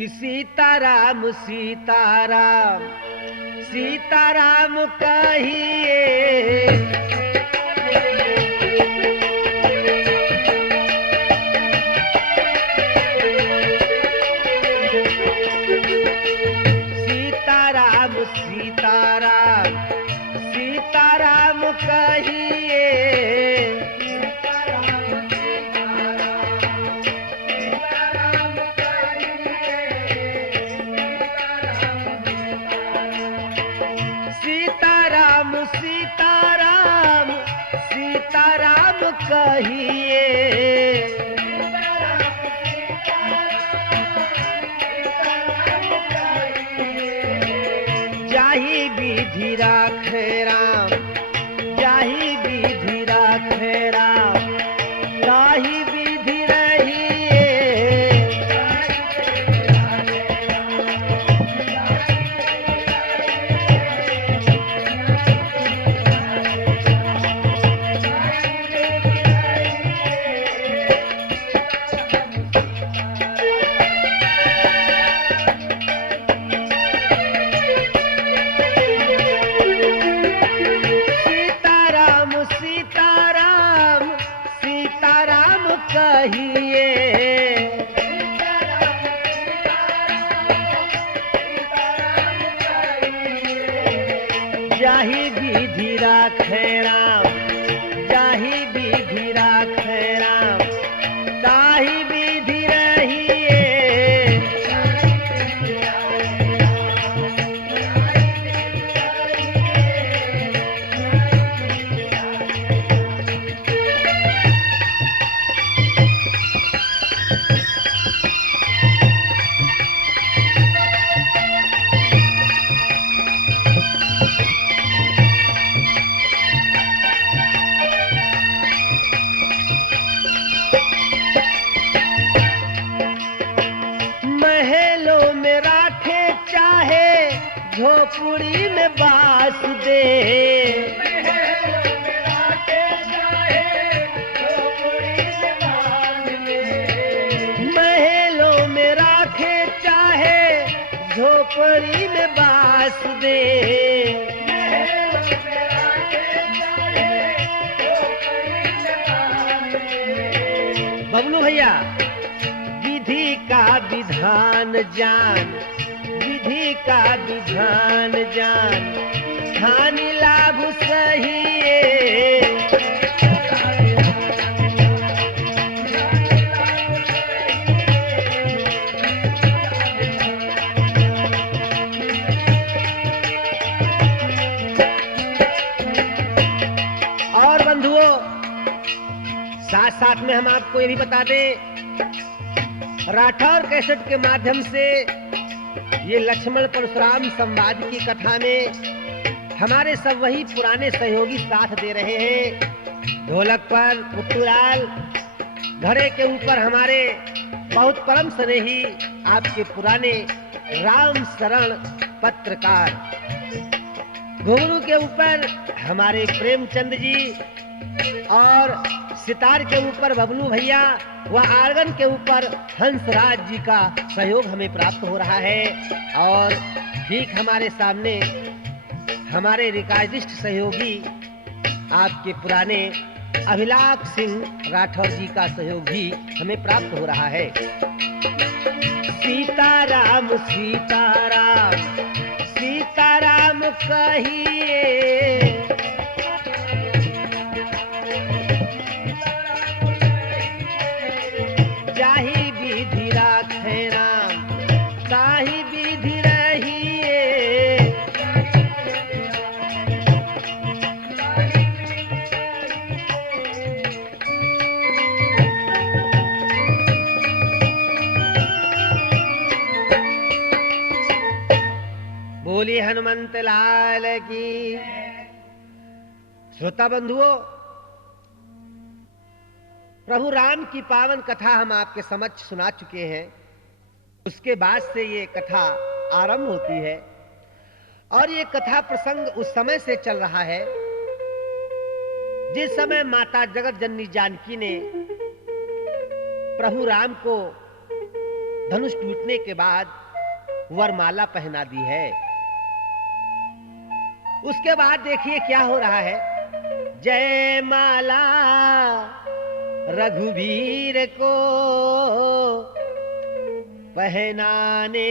कि सीताराम सीताराम सीताराम कहिए। सीताराम सीताराम सीताराम कहिए। सीताराम सीताराम सीताराम कहिए। जाहि विधि राखे राम जाहि विधि राखे राम ताहि विधि रहिए। कहिए। जाहि विधि राखे राम जाहि विधि राखे राम ताहि विधि रहिए। महलों में राखे चाहे झोपड़ी में बास दे। महलों में राखे चाहे झोपड़ी में बास दे। महलों में राखे चाहे झोपड़ी में बास दे। बबलू भैया विधि का विधान जान विधि का विधान जान हानि लाभ सहिए। और बंधुओं साथ साथ में हम आपको ये भी बता दें, राठौर कैसेट के माध्यम से ये लक्ष्मण परशुराम संवाद की कथा में हमारे सब वही पुराने सहयोगी साथ दे रहे हैं। ढोलक पर पुट्टूलाल, घड़े के ऊपर हमारे बहुत परम स्नेही आपके पुराने राम शरण पत्रकार, घुंघरू के ऊपर हमारे प्रेमचंद जी और सितार के ऊपर बबलू भैया व आर्गन के ऊपर हंसराज जी का सहयोग हमें प्राप्त हो रहा है। और ठीक हमारे सामने हमारे रिकॉर्डिस्ट सहयोगी आपके पुराने अभिलाष सिंह राठौर जी का सहयोग भी हमें प्राप्त हो रहा है। सीताराम सीताराम सीताराम कहिए। जाहि विधि राखे राम ताहि विधि रहिए। बोलिए हनुमंत लाल की। श्रोता बंधुओं, प्रभु राम की पावन कथा हम आपके समक्ष सुना चुके हैं। उसके बाद से ये कथा आरंभ होती है और ये कथा प्रसंग उस समय से चल रहा है जिस समय माता जगत जननी जानकी ने प्रभु राम को धनुष टूटने के बाद वरमाला पहना दी है। उसके बाद देखिए क्या हो रहा है। जय माला रघुवीर को पहनाने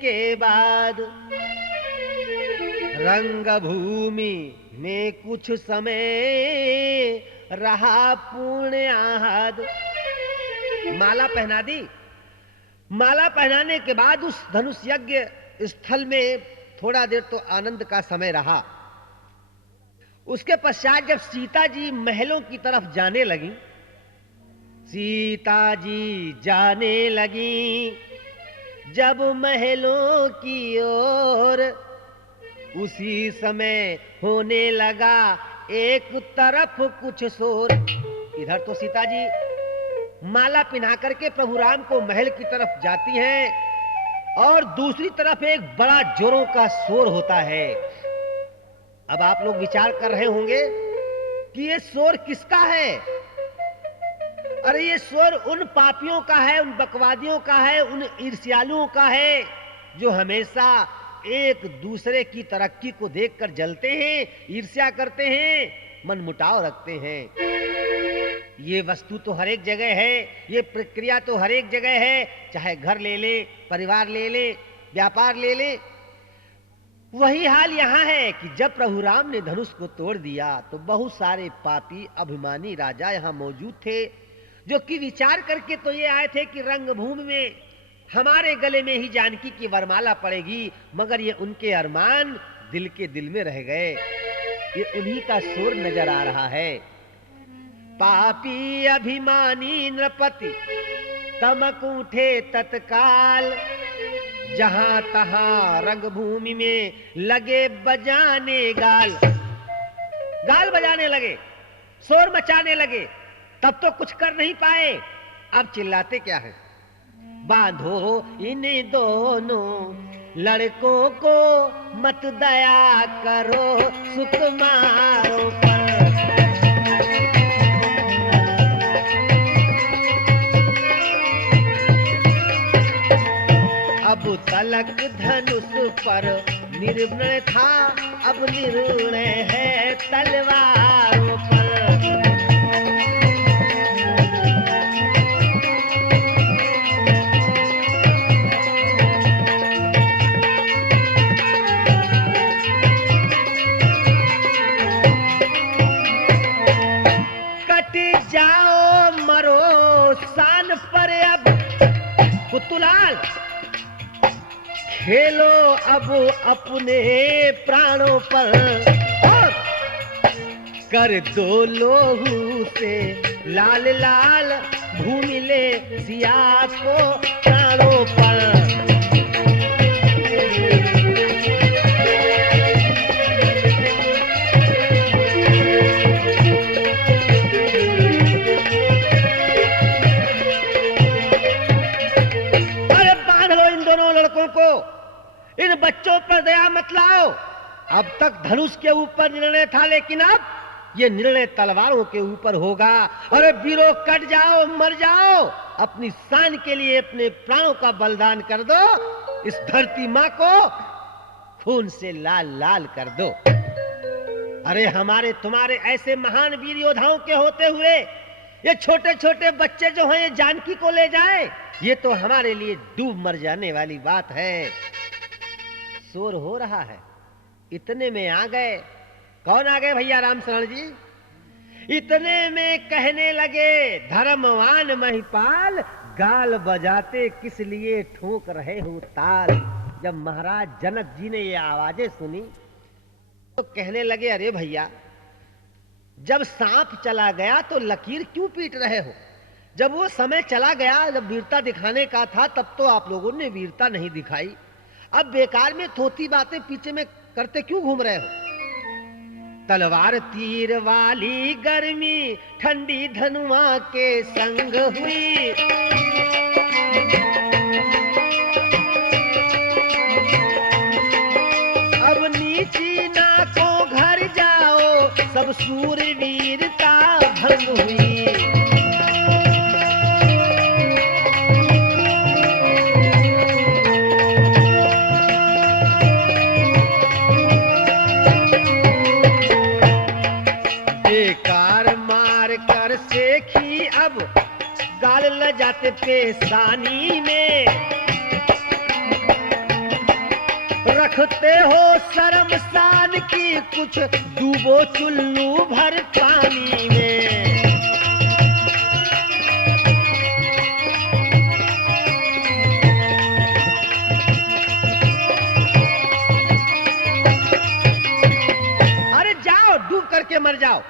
के बाद रंगभूमि में कुछ समय रहा पूर्ण आहद। माला पहना दी। माला पहनाने के बाद उस धनुष यज्ञ स्थल में थोड़ा देर तो आनंद का समय रहा। उसके पश्चात जब सीता जी महलों की तरफ जाने लगी, सीता जी जाने लगी जब महलों की ओर, उसी समय होने लगा एक तरफ कुछ शोर। इधर तो सीता जी माला पिन्हा करके प्रभु राम को महल की तरफ जाती हैं और दूसरी तरफ एक बड़ा जोरों का शोर होता है। अब आप लोग विचार कर रहे होंगे कि ये शोर किसका है। अरे ये शोर उन पापियों का है, उन बकवादियों का है, उन ईर्ष्यालुओं का है जो हमेशा एक दूसरे की तरक्की को देखकर जलते हैं, ईर्ष्या करते हैं, मनमुटाव रखते हैं। ये वस्तु तो हर एक जगह है, ये प्रक्रिया तो हर एक जगह है, चाहे घर ले ले, परिवार ले ले, व्यापार ले ले। वही हाल यहाँ है कि जब प्रभु राम ने धनुष को तोड़ दिया तो बहुत सारे पापी अभिमानी राजा यहाँ मौजूद थे, जो कि विचार करके तो ये आए थे कि रंगभूमि में हमारे गले में ही जानकी की वरमाला पड़ेगी, मगर ये उनके अरमान दिल के दिल में रह गए। ये उन्हीं का शोर नजर आ रहा है। पापी अभिमानी नृपति तमक उठे तत्काल, जहां तहां रंगभूमि में लगे बजाने गाल। गाल बजाने लगे, शोर मचाने लगे, तब तो कुछ कर नहीं पाए। अब चिल्लाते क्या है। बांधो इन दोनों लड़कों को, मत दया करो सुकुमारों पर। अब तलक धनुष पर निर्णय था, अब निर्णय है तलवारों पर। जाओ मरो शान पर अब पुतुलाल, खेलो अब अपने प्राणों पर, और कर दो लोहू से लाल लाल, भूमि ले सिया को प्राणों पर। इन बच्चों पर दया मत लाओ। अब तक धनुष के ऊपर निर्णय था, लेकिन अब ये निर्णय तलवारों के ऊपर होगा। अरे वीरों, कट जाओ, मर जाओ, अपनी शान के लिए अपने प्राणों का बलिदान कर दो, इस धरती मां को खून से लाल लाल कर दो। अरे हमारे तुम्हारे ऐसे महान वीर योद्धाओं के होते हुए ये छोटे छोटे बच्चे जो हैं ये जानकी को ले जाए, ये तो हमारे लिए डूब मर जाने वाली बात है। शोर हो रहा है, इतने में आ गए। कौन आ गए भैया? राम शरण जी। इतने में कहने लगे, धर्मवान महिपाल, गाल बजाते किस लिए ठोक रहे हो ताल। जब महाराज जनक जी ने ये आवाजें सुनी तो कहने लगे, अरे भैया, जब सांप चला गया तो लकीर क्यों पीट रहे हो? जब वो समय चला गया, जब वीरता दिखाने का था, तब तो आप लोगों ने वीरता नहीं दिखाई। अब बेकार में थोती बातें पीछे में करते क्यों घूम रहे हो? तलवार तीर वाली गर्मी ठंडी धनुआ के संग हुई। अब नीची नाकों घर जाओ, सब सूरवीरता भंग हुई। जात पेशानी में, रखते हो शर्मसान की कुछ डूबो चुल्लू भर पानी में। अरे जाओ डूब करके मर जाओ।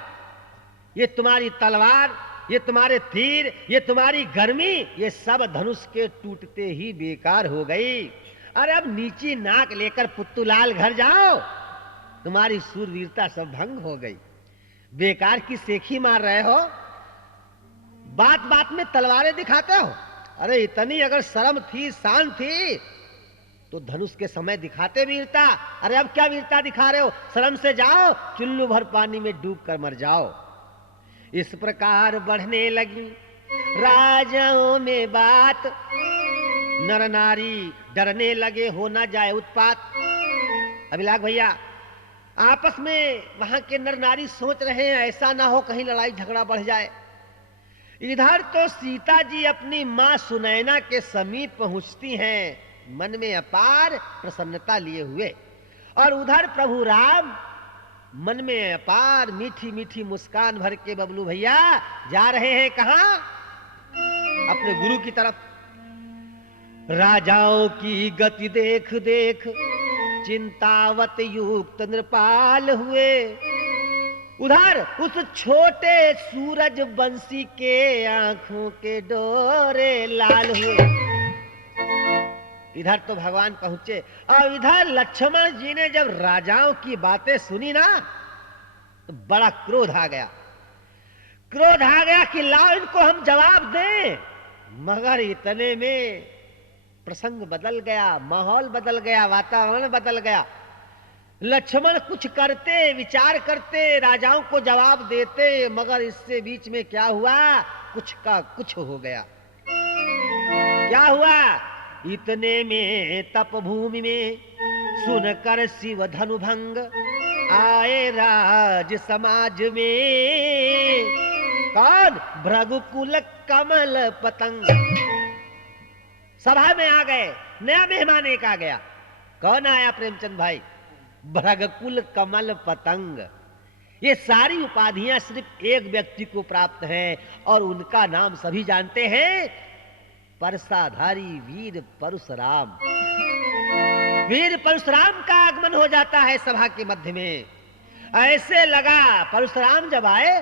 ये तुम्हारी तलवार, ये तुम्हारे तीर, ये तुम्हारी गर्मी, ये सब धनुष के टूटते ही बेकार हो गई। अरे अब नीची नाक लेकर पुत्तूलाल घर जाओ, तुम्हारी सूरवीरता सब भंग हो गई। बेकार की सेखी मार रहे हो, बात बात में तलवारें दिखाते हो। अरे इतनी अगर शर्म थी, शान थी, तो धनुष के समय दिखाते वीरता। अरे अब क्या वीरता दिखा रहे हो? शर्म से जाओ, चुल्लू भर पानी में डूब कर मर जाओ। इस प्रकार बढ़ने लगी राजाओं में बात, नर नारी डरने लगे हो ना जाए उत्पात। अभिलाख भैया, आपस में वहां के नर नारी सोच रहे हैं ऐसा ना हो कहीं लड़ाई झगड़ा बढ़ जाए। इधर तो सीता जी अपनी मां सुनैना के समीप पहुंचती हैं, मन में अपार प्रसन्नता लिए हुए, और उधर प्रभु राम मन में अपार मीठी मीठी मुस्कान भर के बबलू भैया जा रहे हैं कहां? अपने गुरु की तरफ। राजाओं की गति देख देख चिंतावत युक्त नृपाल हुए, उधर उस छोटे सूरज बंसी के आंखों के डोरे लाल हुए। इधर तो भगवान पहुंचे, और इधर लक्ष्मण जी ने जब राजाओं की बातें सुनी ना, तो बड़ा क्रोध आ गया। क्रोध आ गया कि लाओ इनको हम जवाब दें। मगर इतने में प्रसंग बदल गया, माहौल बदल गया, वातावरण बदल गया। लक्ष्मण कुछ करते, विचार करते, राजाओं को जवाब देते, मगर इससे बीच में क्या हुआ? कुछ का कुछ हो गया। क्या हुआ? इतने में तपभूमि में सुनकर शिव धनुभंग आए राज समाज में। कौन? भृगुकुल कमल पतंग सभा में आ गए। नया मेहमान एक आ गया। कौन आया प्रेमचंद भाई? भृगुकुल कमल पतंग। ये सारी उपाधियां सिर्फ एक व्यक्ति को प्राप्त हैं, और उनका नाम सभी जानते हैं, परसाधारी वीर परशुराम। वीर परशुराम का आगमन हो जाता है सभा के मध्य में। ऐसे लगा परशुराम जब आए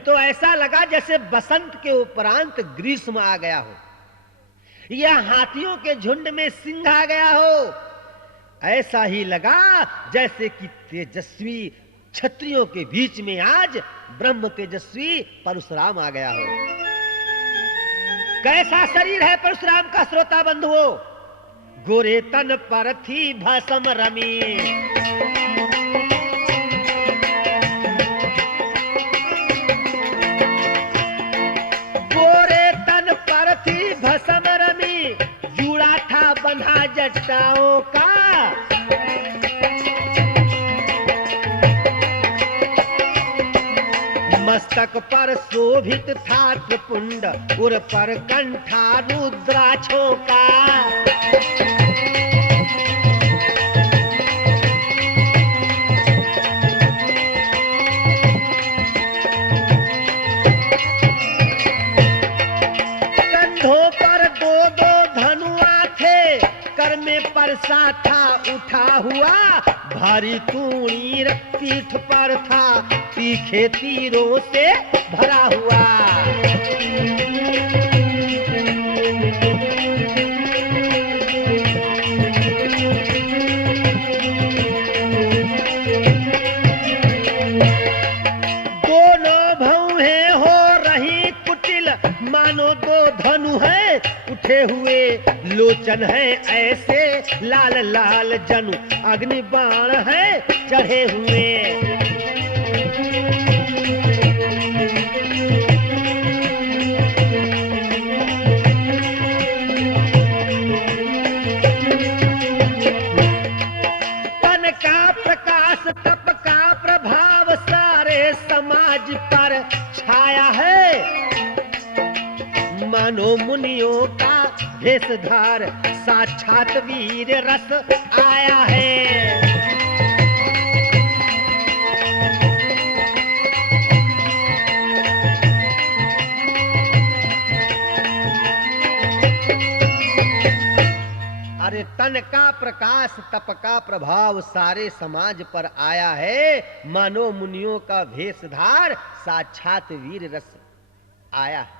तो ऐसा लगा जैसे बसंत के उपरांत ग्रीष्म आ गया हो, या हाथियों के झुंड में सिंह आ गया हो। ऐसा ही लगा जैसे कि तेजस्वी क्षत्रियों के बीच में आज ब्रह्म तेजस्वी परशुराम आ गया हो। कैसा शरीर है परशुराम का श्रोता बंधुओं? गोरे तन पर थी भस्म रमी, गोरे तन पर थी भस्म रमी, जुड़ा था बंधा जटाओं का। मस्तक पर शोभित था त्रिपुंड, उर पर कंठा रुद्राक्षों का। कंधों पर दो दो धनुआ थे, कर में परसा था उठा हुआ। भारी तूणीर पीठ पर था, तीखे तीरों से भरा हुआ। दोनों भौहें हो रही कुटिल, मानो दो धनु है उठे हुए। लोचन है ऐसे लाल लाल जनु, अग्नि बाण है चढ़े हुए। तन का प्रकाश, तप का प्रभाव सारे समाज पर छाया है। मानो मुनियों का भेषधार, साक्षात वीर रस आया है। अरे तन का प्रकाश तप का प्रभाव सारे समाज पर आया है, मानो मुनियों का भेषधार, साक्षात वीर रस आया है।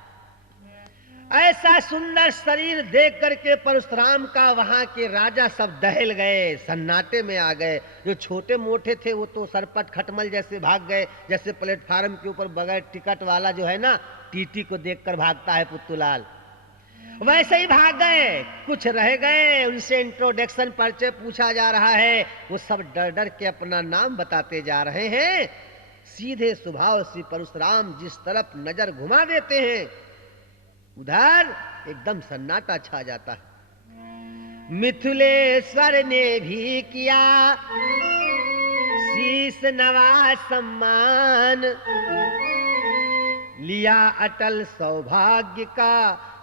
ऐसा सुंदर शरीर देख करके परशुराम का वहां के राजा सब दहल गए, सन्नाटे में आ गए। जो छोटे मोटे थे वो तो सरपट खटमल जैसे भाग गए, जैसे प्लेटफार्म के ऊपर बगैर टिकट वाला जो है ना टीटी को देखकर भागता है पुत्तूलाल, वैसे ही भाग गए। कुछ रह गए, उनसे इंट्रोडक्शन परिचय पूछा जा रहा है, वो सब डर डर के अपना नाम बताते जा रहे हैं। सीधे स्वभाव श्री परशुराम जिस तरफ नजर घुमा देते हैं उधर एकदम सन्नाटा छा जाता है। मिथिलेश्वर ने भी किया शीश नवा सम्मान, लिया अटल सौभाग्य का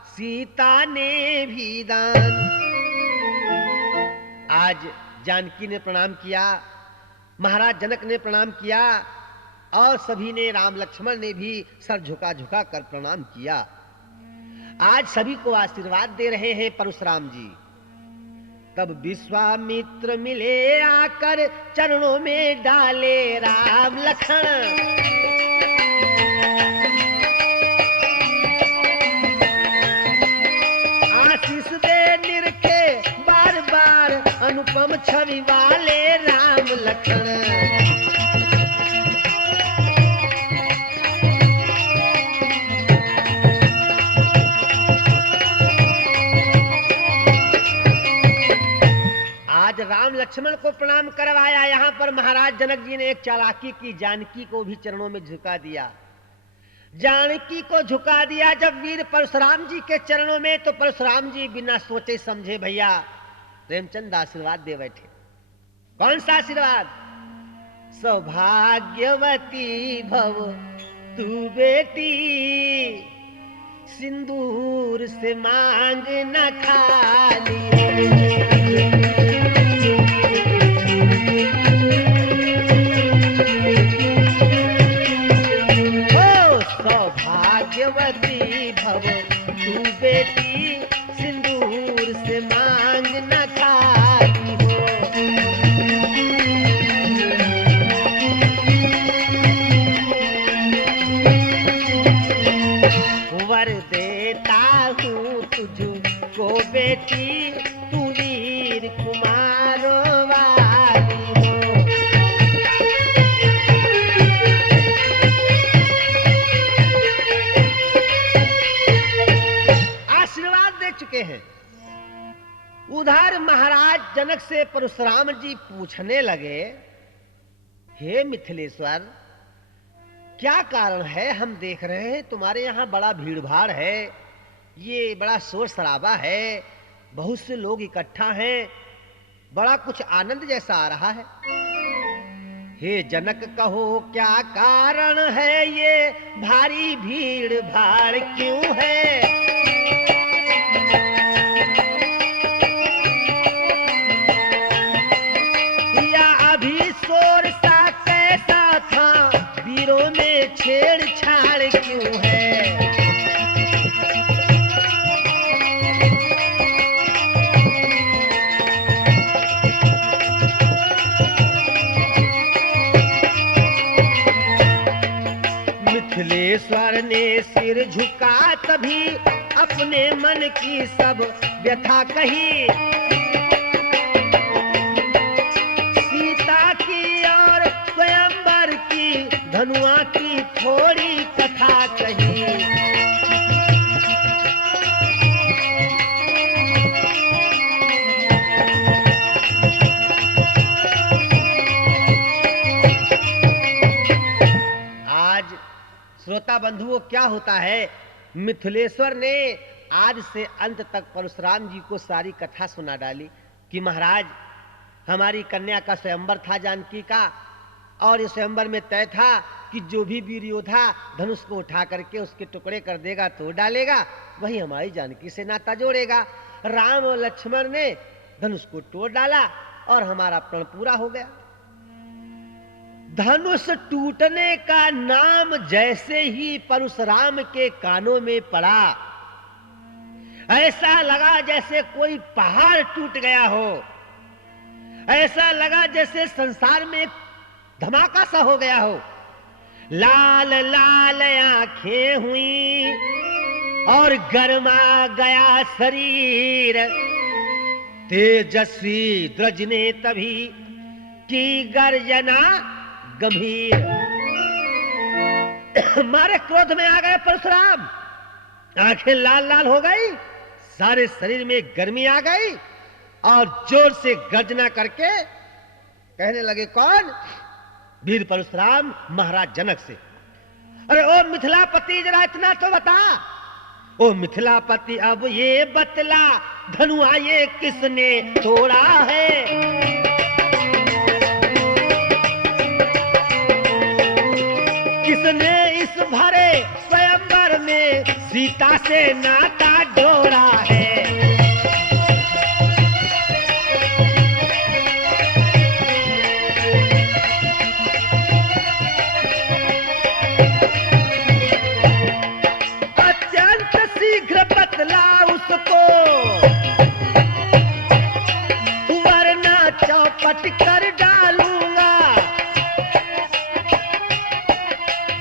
सीता ने भी दान। आज जानकी ने प्रणाम किया, महाराज जनक ने प्रणाम किया और सभी ने, राम लक्ष्मण ने भी सर झुका झुका कर प्रणाम किया। आज सभी को आशीर्वाद दे रहे हैं परशुराम जी। तब विश्वामित्र मिले आकर चरणों में डाले राम लखन। आशीष दे निरखे बार बार अनुपम छवि वाले राम लखन। आज राम लक्ष्मण को प्रणाम करवाया, यहाँ पर महाराज जनक जी ने एक चालाकी की, जानकी को भी चरणों में झुका दिया। जानकी को झुका दिया जब वीर परशुराम जी के चरणों में, तो परशुराम जी बिना सोचे समझे भैया प्रेमचंद आशीर्वाद दे बैठे। कौन सा आशीर्वाद? सौभाग्यवती भव तू बेटी, सिंदूर से मांग न खाली। सौभाग्यवती भव तू बेटी, सिंदूर से मांग न खाली हो। वर देता हूँ तुझको बेटी, तू वीर कुमार वाली हो। आशीर्वाद दे चुके हैं। उधर महाराज जनक से परशुराम जी पूछने लगे, हे मिथिलेश्वर, क्या कारण है? हम देख रहे हैं तुम्हारे यहाँ बड़ा भीड़ भाड़ है, ये बड़ा शोर शराबा है, बहुत से लोग इकट्ठा हैं, बड़ा कुछ आनंद जैसा आ रहा है। हे जनक कहो क्या कारण है, ये भारी भीड़ भाड़ क्यों है? छेड़छाड़ क्यों है? मिथिलेश्वर ने सिर झुका तभी अपने मन की सब व्यथा कही। सीता की और स्वयंवर की, धनुआ की थोड़ी कथा कही। आज श्रोता बंधुओं क्या होता है, मिथिलेश्वर ने आज से अंत तक परशुराम जी को सारी कथा सुना डाली कि महाराज हमारी कन्या का स्वयंवर था जानकी का, और इस स्वयंवर में तय था कि जो भी वीर योद्धा धनुष को उठा करके उसके टुकड़े कर देगा, तोड़ डालेगा, वही हमारी जानकी से नाता जोड़ेगा। राम और लक्ष्मण ने धनुष को तोड़ डाला और हमारा प्रण पूरा हो गया। धनुष टूटने का नाम जैसे ही परशुराम के कानों में पड़ा, ऐसा लगा जैसे कोई पहाड़ टूट गया हो, ऐसा लगा जैसे संसार में एक धमाका सा हो गया हो। लाल लाल आंखें हुई और गरमा गया शरीर, तेजस्वी ध्वज ने तभी की गर्जना गंभीर। मारे क्रोध में आ गए परशुराम, आंखें लाल लाल हो गई, सारे शरीर में गर्मी आ गई और जोर से गर्जना करके कहने लगे, कौन? वीर परशुराम महाराज जनक से। अरे ओ मिथिलापति, जरा इतना तो बता, ओ मिथिलापति अब ये बतला, धनुआ ये किसने तोड़ा है? किसने इस भरे स्वयंवर में सीता से नाता जोड़ा है? अत्यंत शीघ्र बतला उसको, वरना चौपट कर डालूंगा।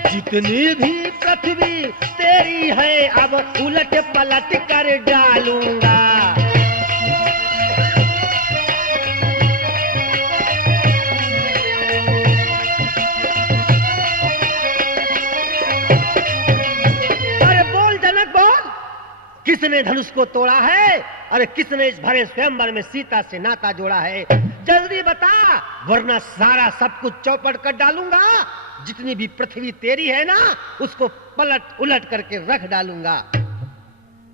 जितनी भी पृथ्वी तेरी है अब उलट पलट कर डालूंगा। अरे बोल जनक बोल, किसने धनुष को तोड़ा है? अरे किसने इस भरे स्वयंवर में सीता से नाता जोड़ा है? जल्दी बता, वरना सारा सब कुछ चौपट कर डालूंगा। जितनी भी पृथ्वी तेरी है ना, उसको पलट उलट करके रख डालूंगा।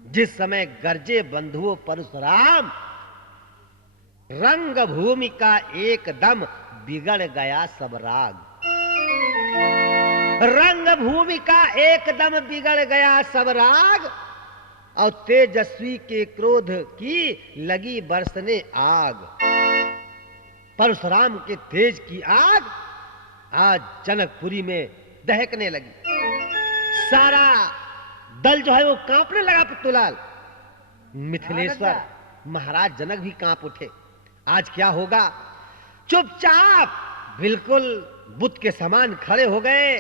जिस समय गर्जे बंधुओं परशुराम, रंग भूमि का एकदम बिगड़ गया सब राग। रंग भूमि का एकदम बिगड़ गया सब राग और तेजस्वी के क्रोध की लगी बरसने आग। परशुराम के तेज की आग आज जनकपुरी में दहकने लगी। सारा दल जो है वो कांपने लगा। पुतुलाल, मिथिलेश्वर महाराज जनक भी कांप उठे। आज क्या होगा? चुपचाप बिल्कुल बुत के समान खड़े हो गए।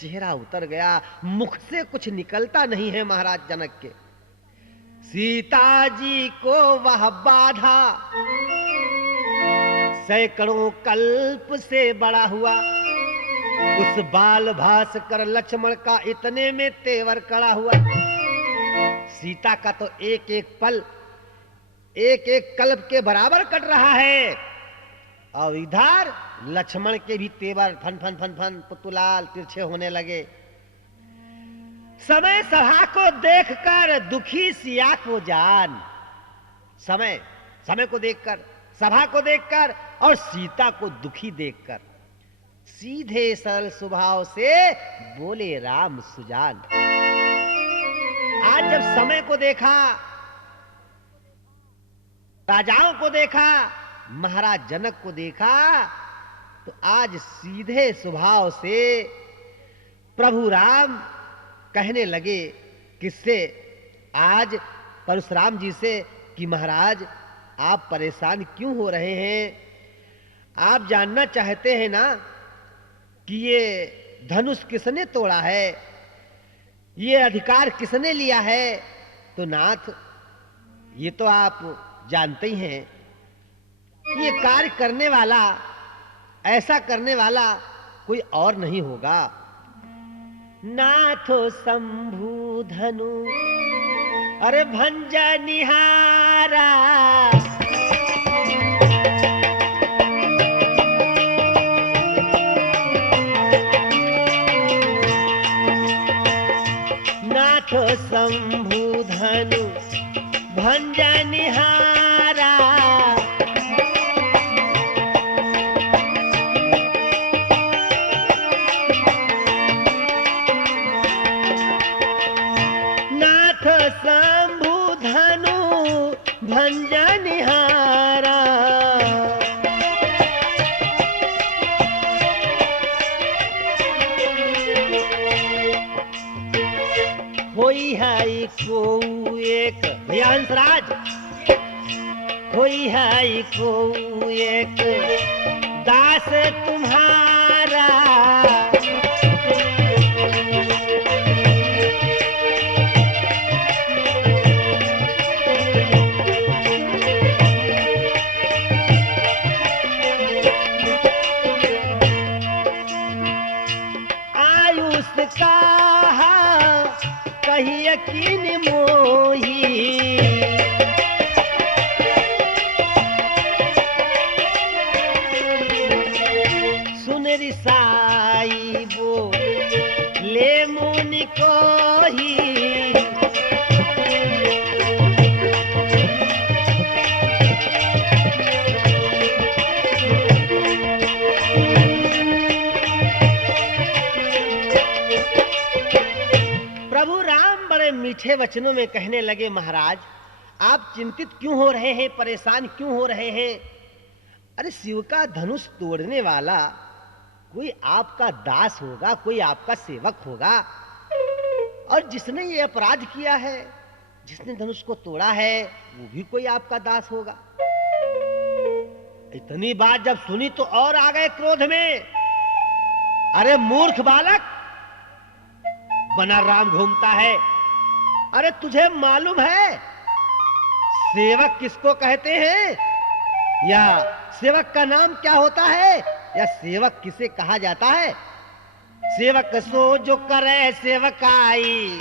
चेहरा उतर गया, मुख से कुछ निकलता नहीं है महाराज जनक के। सीता जी को वह बाधा सैकड़ों कल्प से बड़ा हुआ। उस बाल भास्कर लक्ष्मण का इतने में तेवर कड़ा हुआ। सीता का तो एक एक पल एक एक कल्प के बराबर कट रहा है और इधर लक्ष्मण के भी तेवर फन फन फन फन पुतुलाल तिरछे होने लगे। समय सभा को देखकर दुखी सिया को जान। समय समय को देखकर, सभा को देखकर और सीता को दुखी देखकर सीधे सरल स्वभाव से बोले राम सुजान। आज जब समय को देखा, राजाओं को देखा, महाराज जनक को देखा, तो आज सीधे स्वभाव से प्रभु राम कहने लगे किससे? आज परशुराम जी से कि महाराज आप परेशान क्यों हो रहे हैं? आप जानना चाहते हैं ना कि ये धनुष किसने तोड़ा है, ये अधिकार किसने लिया है? तो नाथ, ये तो आप जानते ही हैं, ये कार्य करने वाला, ऐसा करने वाला कोई और नहीं होगा। नाथो शंभु धनु अरे भंजा निहारा, नाथो शंभु धनु भंजा निहारा। निहारा। होई है को एक हंसराज, होई है को एक दास तुम्हारा। आयुष का कही यकीन मोही, सुन रिसाई वो ले मुनि को ही। प्रभु राम बड़े मीठे वचनों में कहने लगे, महाराज आप चिंतित क्यों हो रहे हैं, परेशान क्यों हो रहे हैं? अरे शिव का धनुष तोड़ने वाला कोई आपका दास होगा, कोई आपका सेवक होगा, और जिसने ये अपराध किया है, जिसने धनुष को तोड़ा है, वो भी कोई आपका दास होगा। इतनी बात जब सुनी तो और आ गए क्रोध में। अरे मूर्ख बालक, बना राम घूमता है। अरे तुझे मालूम है सेवक किसको कहते हैं, या सेवक का नाम क्या होता है, या सेवक किसे कहा जाता है? सेवक सो जो करे सेवकाई,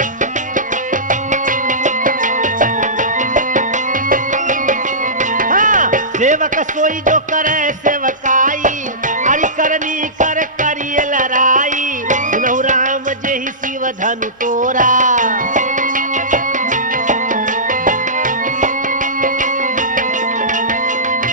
हाँ, सेवक सोई जो करे सेवकाई। अरि करनी कर करिए लड़ाई, सुनहु राम जेहि शिव धनु तोरा।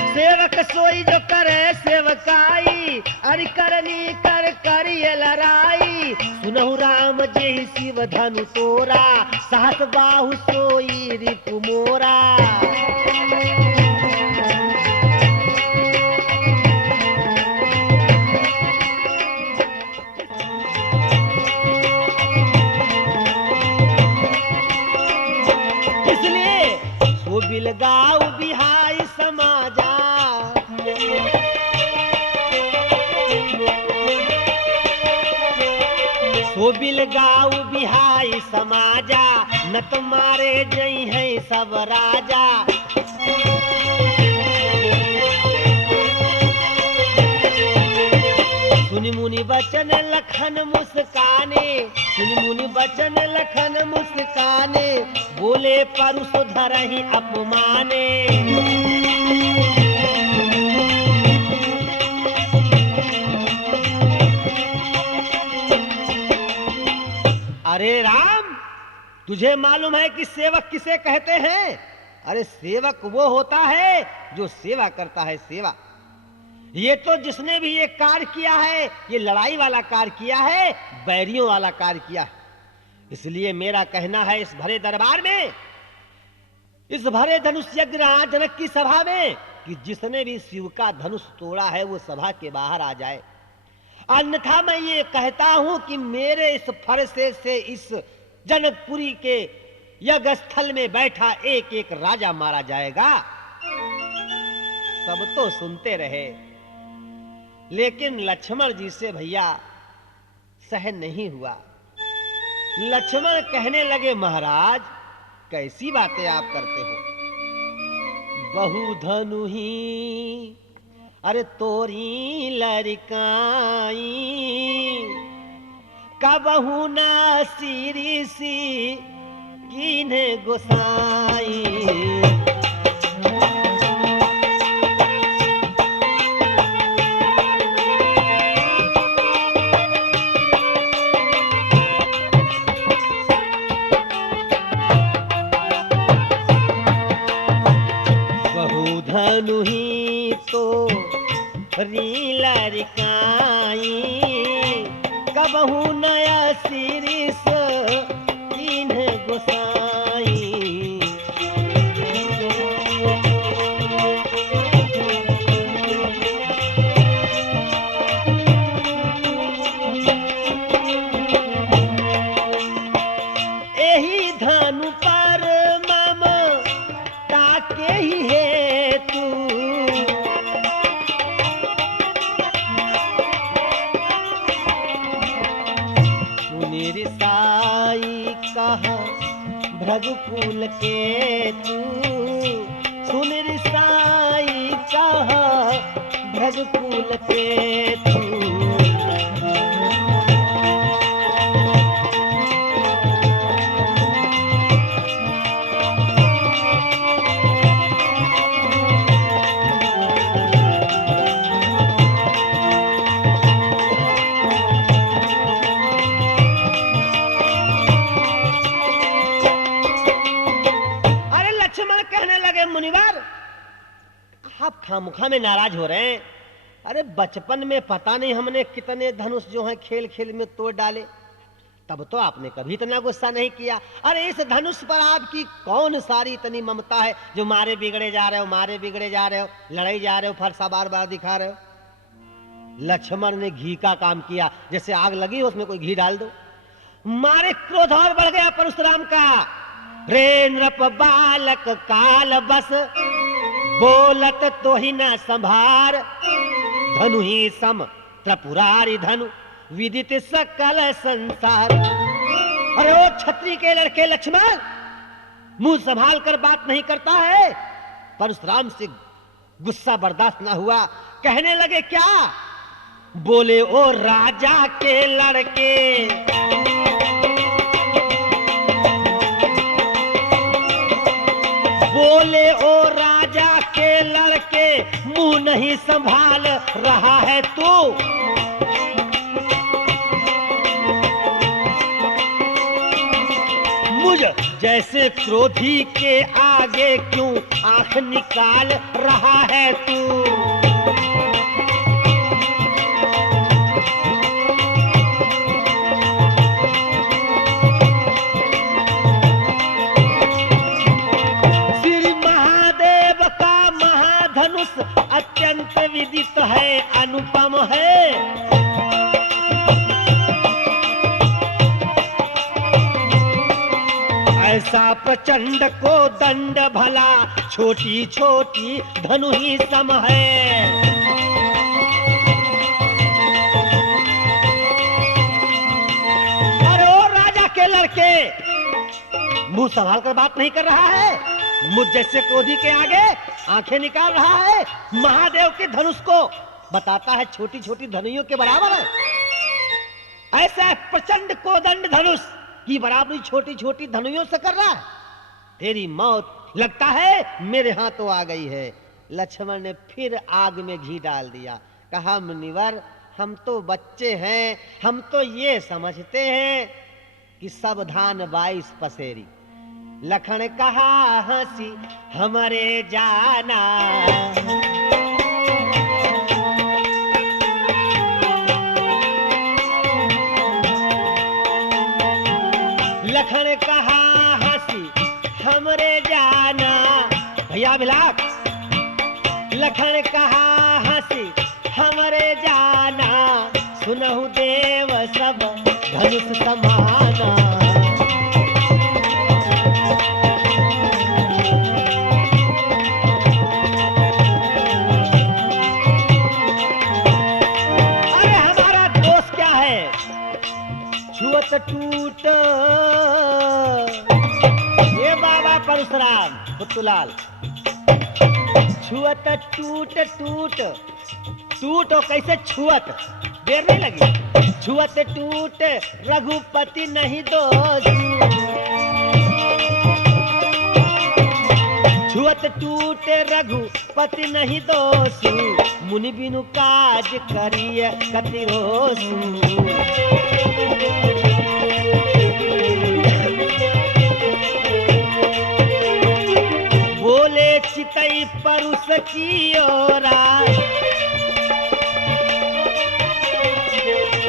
सेवक सोई जो करे सेवकाई, अरि करनी कर करिए लड़ाई, सुनहु राम जेहि शिव धनु तोरा। सहस बाहु सोई रिपु मोरा। बिलगाऊ बिहाई समाजा, सो बिलगाऊ बिहाई समाजा, न तुम्हारे जई है सब राजा। सुनि मुनि बचन लखन मुस्काने, सुनि मुनि बचन लखन मुस्काने, बोले परुष धरहि अपमाने। अरे राम, तुझे मालूम है कि सेवक किसे कहते हैं? अरे सेवक वो होता है जो सेवा करता है, सेवा। ये तो जिसने भी ये कार्य किया है, ये लड़ाई वाला कार्य किया है, बैरियों वाला कार्य किया है। इसलिए मेरा कहना है इस भरे दरबार में, इस भरे धनुष यज्ञ जनक की सभा में, कि जिसने भी शिव का धनुष तोड़ा है वो सभा के बाहर आ जाए। अन्यथा मैं ये कहता हूं कि मेरे इस फरसे से इस जनकपुरी के यज्ञ स्थल में बैठा एक एक राजा मारा जाएगा। सब तो सुनते रहे, लेकिन लक्ष्मण जी से भैया सहन नहीं हुआ। लक्ष्मण कहने लगे, महाराज कैसी बातें आप करते हो? बहु धनु ही अरे तोरी लड़काई, कबहू न सिरी सी कीन्हे गोसाई। धनु ही तो री लड़काई, कबहू नया सिरिस इन्हें गोसाई। रघुकुल के तू, सुन रे साई कहा रघुकुल के तू। मुनिवर, आप खामखा में नाराज हो रहे हैं। अरे बचपन में पता नहीं हमने कितने धनुष जो हैं खेल खेल में तोड़ डाले, तब तो आपने कभी इतना गुस्सा नहीं किया। अरे इस धनुष पर आपकी कौन सारी इतनी ममता है जो मारे बिगड़े जा रहे हो, मारे बिगड़े जा रहे हो, लड़ाई जा रहे हो, फरसा बार बार दिखा रहे हो। लक्ष्मण ने घी का काम किया, जैसे आग लगी हो उसमें कोई घी डाल दो। मारे क्रोध और बढ़ गया परशुराम का। रे नृप बालक काल बस, बोलत तो ही न संभार, धनु ही सम त्रिपुरारी धनु, विदित सकल संसार। अरे ओ छत्री के लड़के लक्ष्मण, मुंह संभाल कर बात नहीं करता है। परशुराम से गुस्सा बर्दाश्त न हुआ, कहने लगे क्या? बोले ओ राजा के लड़के, बोले ओ राजा के लड़के, मुंह नहीं संभाल रहा है तू। मुझ जैसे क्रोधी के आगे क्यों आंख निकाल रहा है तू। अत्यंत विदित है, अनुपम है। ऐसा प्रचंड को दंड भला, छोटी छोटी धनु ही सम है। अरे ओ राजा के लड़के, मुंह संभाल कर बात नहीं कर रहा है। मुझ जैसे क्रोधी के आगे आंखें निकाल रहा है। महादेव के धनुष को बताता है छोटी छोटी धनुइयों के बराबर है। ऐसा प्रचंड कोदंड धनुष की बराबरी छोटी छोटी धनुइयों से कर रहा है। तेरी मौत लगता है मेरे हाथों आ गई है। लक्ष्मण ने फिर आग में घी डाल दिया। कहा मुनिवर, हम तो बच्चे हैं, हम तो ये समझते हैं कि सावधान 22 पसेरी। लखन कहा हंसी हमारे जाना, लखन कहा हंसी हमरे जाना। भैया बिलाक, लखन कहा हंसी हमरे जाना, सुनहु देव सब धनुष समाना। टूट ये बाबा परशुराम पुतुलाल, छुअत टूट टूट टूट और कैसे छुअत, देर नहीं लगी। छुअत टूट रघुपति नहीं दोष, छुअत टूट रघुपति नहीं दोष, मुनि बिनु काज करिए कति रोषु। बोले चितई परुष की ओरा,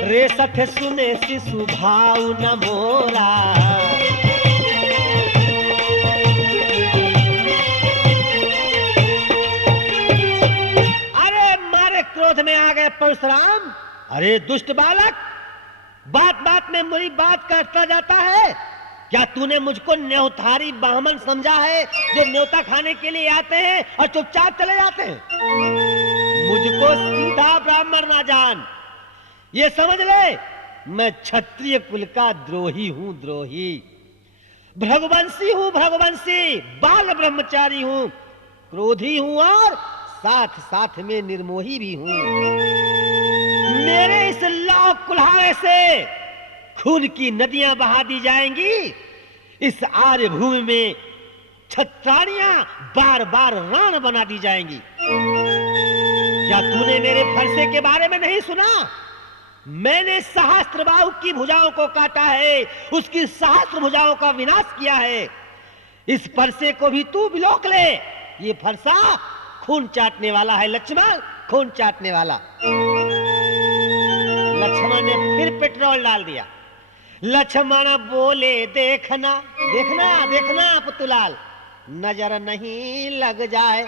रे सठ सुने शिशु भाव न मोरा। अरे मारे क्रोध में आ गए परशुराम। अरे दुष्ट बालक, बात बात में मेरी बात काटता जाता है। क्या तूने मुझको न्योतारी ब्राह्मण समझा है जो न्योता खाने के लिए आते हैं और चुपचाप चले जाते हैं? मुझको सीधा ब्राह्मण ना जान, ये समझ ले मैं क्षत्रिय कुल का द्रोही हूं, द्रोही। भृगुवंशी हूं, भृगुवंशी, बाल ब्रह्मचारी हूं, क्रोधी हूं और साथ साथ में निर्मोही भी हूं। मेरे इस लौ कुल्हाड़े से खून की नदियां बहा दी जाएंगी। इस आर्य भूमि में छत्राणियां बार बार राण बना दी जाएंगी। क्या तूने मेरे फरसे के बारे में नहीं सुना? मैंने सहस्त्रबाहु की भुजाओं को काटा है, उसकी सहस्त्र भुजाओं का विनाश किया है। इस फरसे को भी तू बिलोक ले। ये फरसा खून चाटने वाला है लक्ष्मण, खून चाटने वाला। लक्ष्मण ने फिर पेट्रोल डाल दिया। लक्ष्मण बोले, देखना देखना देखना पुतुलाल, नजर नहीं लग जाए,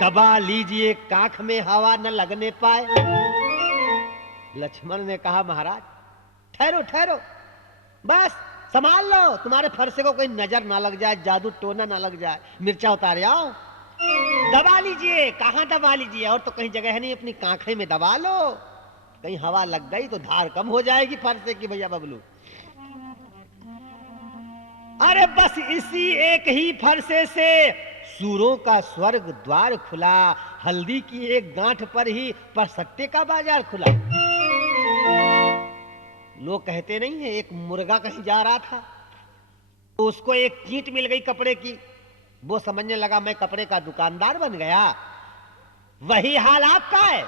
दबा लीजिए काख में हवा न लगने पाए। लक्ष्मण ने कहा, महाराज ठहरो ठहरो, बस संभाल लो, तुम्हारे फरसे को कोई नजर ना लग जाए, जादू टोना ना लग जाए। मिर्चा उतार आओ, दबा लीजिए। कहां दबा लीजिए? और तो कहीं जगह नहीं, अपनी कांखे में दबा लो। कहीं हवा लग गई तो धार कम हो जाएगी फरसे की भैया बबलू। अरे बस इसी एक ही फरसे से सूरों का स्वर्ग द्वार खुला। हल्दी की एक गांठ पर ही परसट्टे का बाजार खुला। लोग कहते नहीं है, एक मुर्गा कहीं जा रहा था तो उसको एक चींट मिल गई कपड़े की, वो समझने लगा मैं कपड़े का दुकानदार बन गया। वही हाल आपका है।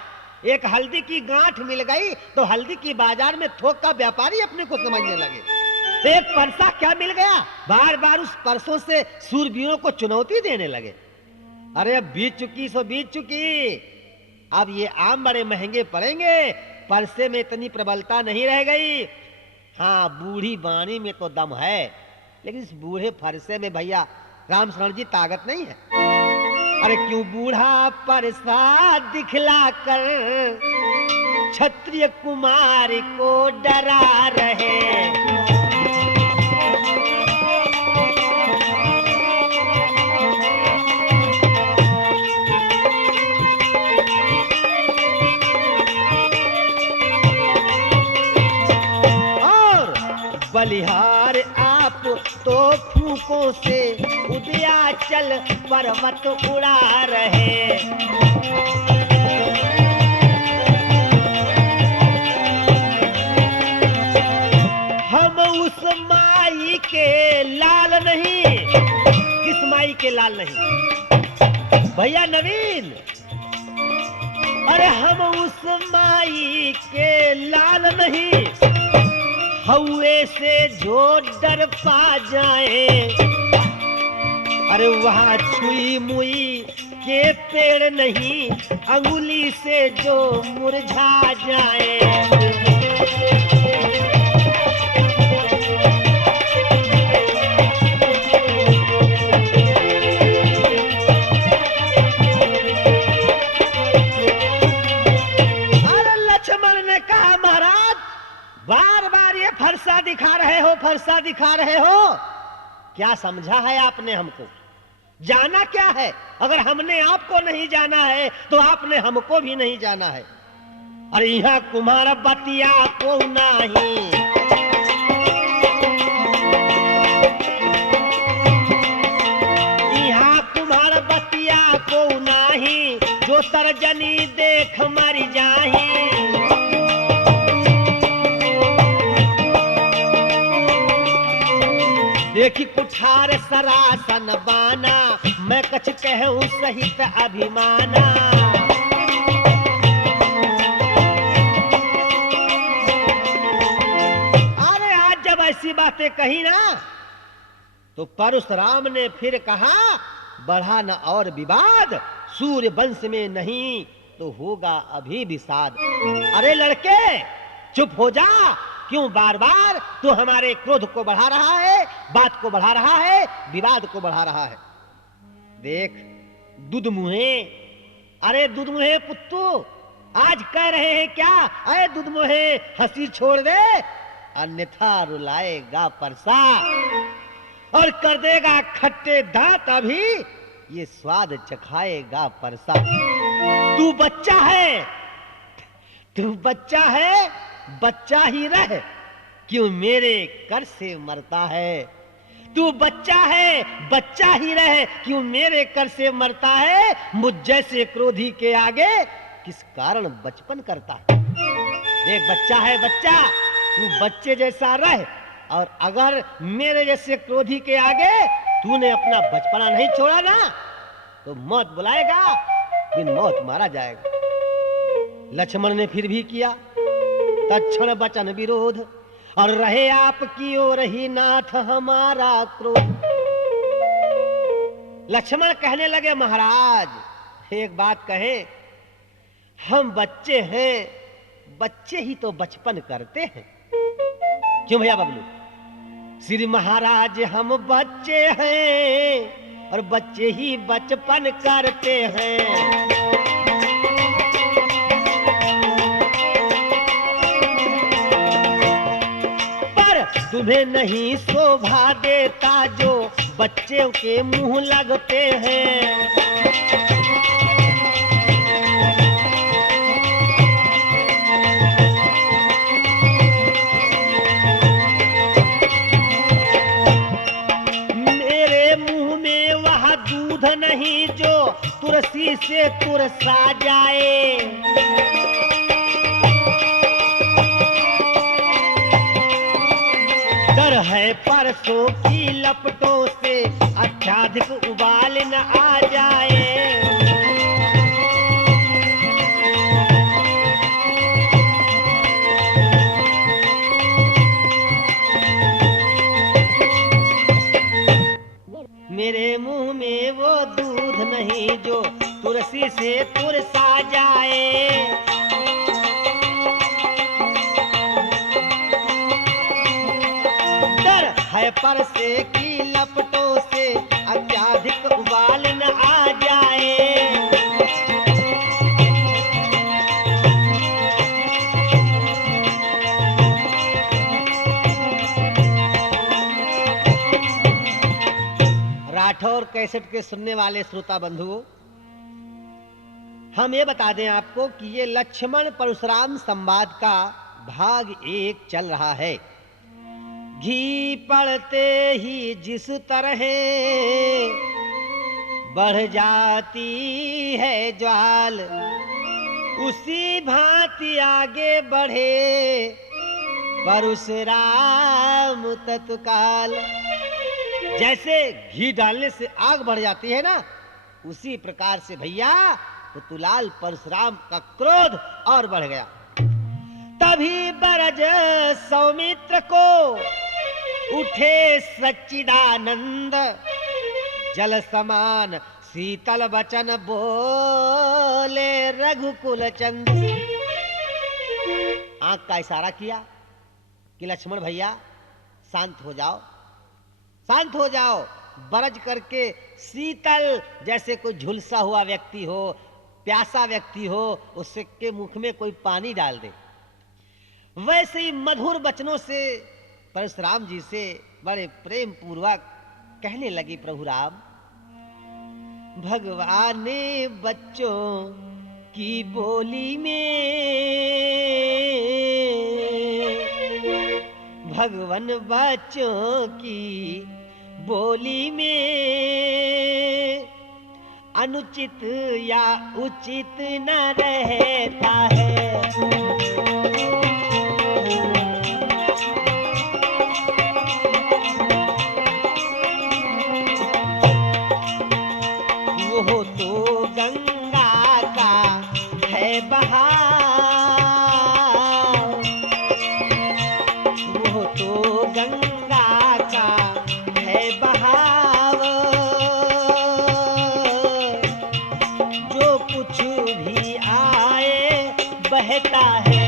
एक हल्दी की गांठ मिल गई तो हल्दी की बाजार में थोक का व्यापारी अपने को समझने लगे। एक परसा क्या मिल गया, बार बार उस परसों से सूरबीरों को चुनौती देने लगे। अरे अब बीत चुकी सो बीत चुकी, अब ये आम बड़े महंगे पड़ेंगे, परसे में इतनी प्रबलता नहीं रह गई। हाँ, बूढ़ी बाणी में तो दम है, लेकिन इस बूढ़े फरसे में भैया राम शरण जी ताकत नहीं है। अरे क्यों बूढ़ा परसा दिखला कर क्षत्रिय कुमार को डरा रहे। बलिहार आप तो फूकों से उदयाचल पर्वत उड़ा रहे। हम उस माई के लाल नहीं। किस माई के लाल नहीं भैया नवीन? अरे हम उस माई के लाल नहीं, हौए से जो डर पा जाए। अरे वहां छुई मुई के पेड़ नहीं, अंगुली से जो मुरझा जाए। अरे लक्ष्मण ने कहा, महाराज बार बार ये फरसा दिखा रहे हो, फरसा दिखा रहे हो, क्या समझा है आपने हमको? जाना क्या है? अगर हमने आपको नहीं जाना है तो आपने हमको भी नहीं जाना है। अरे यहाँ कुमार बतिया को नहीं, यहाँ कुमार बतिया को नहीं, जो तर्जनी देख मर जाही। देखी कुठार सरासन बाना, मैं कछ कहूं सहित अभिमाना। अरे आज जब ऐसी बातें कही ना तो परशुराम ने फिर कहा, बढ़ा न और विवाद, सूर्य वंश में नहीं तो होगा अभी विषाद। अरे लड़के चुप हो जा, क्यों बार बार तू हमारे क्रोध को बढ़ा रहा है, बात को बढ़ा रहा है, विवाद को बढ़ा रहा है। देख दुधमुहे, अरे दुधमुहे पुत्तू, आज कह रहे हैं क्या? अरे दुधमुहे हंसी छोड़ दे, अन्यथा रुलाएगा परसा और कर देगा खट्टे दांत, अभी ये स्वाद चखाएगा परसा। तू बच्चा है, तू बच्चा है, बच्चा ही रह, क्यों मेरे कर से मरता है। तू बच्चा है, बच्चा ही रहे, क्यों मेरे कर से मरता है? मुझ जैसे क्रोधी के आगे किस कारण बचपन करता है? देख बच्चा है बच्चा, तू बच्चे जैसा रह, और अगर मेरे जैसे क्रोधी के आगे तूने अपना बचपना नहीं छोड़ा ना, तो मौत बुलाएगा, बिन मौत मारा जाएगा। लक्ष्मण ने फिर भी किया तत्क्षण वचन विरोध, और रहे आपकी ओर ही नाथ हमारा क्रोध। लक्ष्मण कहने लगे, महाराज एक बात कहें, हम बच्चे हैं, बच्चे ही तो बचपन करते हैं। क्यों भैया बबलू? श्री महाराज हम बच्चे हैं और बच्चे ही बचपन करते हैं। पर तुम्हें नहीं शोभा देता जो बच्चों के मुंह लगते हैं। दूध नहीं जो तुलसी से तुरसा जाए, डर है परसों की लपटों से अत्याधिक उबाल न आ जाए। मेरे मुंह में वो दूध नहीं जो तुलसी से तुरसा जाए। डर है परसे की लपटों से अत्याधिक उबाल न आ जाए। राठौर कैसेट के सुनने वाले श्रोता बंधुओं, हम ये बता दें आपको कि ये लक्ष्मण परशुराम संवाद का भाग 1 चल रहा है। घी पड़ते ही जिस तरह बढ़ जाती है ज्वाल, उसी भांति आगे बढ़े परशुराम तत्काल। जैसे घी डालने से आग बढ़ जाती है ना, उसी प्रकार से भैया पुतुलाल परशुराम का क्रोध और बढ़ गया। तभी बरज सौमित्र को उठे सच्चिदानंद, जल समान शीतल वचन बोले रघुकुल चंद। आंख का इशारा किया कि लक्ष्मण भैया शांत हो जाओ, शांत हो जाओ। बरज करके शीतल, जैसे कोई झुलसा हुआ व्यक्ति हो, प्यासा व्यक्ति हो, उसके के मुख में कोई पानी डाल दे, वैसे ही मधुर वचनों से परशुराम जी से बड़े प्रेम पूर्वक कहने लगी प्रभु राम। भगवान ने बच्चों की बोली में, भगवान बच्चों की बोली में अनुचित या उचित न रहता है। वो तो गंगा का है बहाव, वो तो गंगा का है बहाव, जो कुछ भी आए बहता है।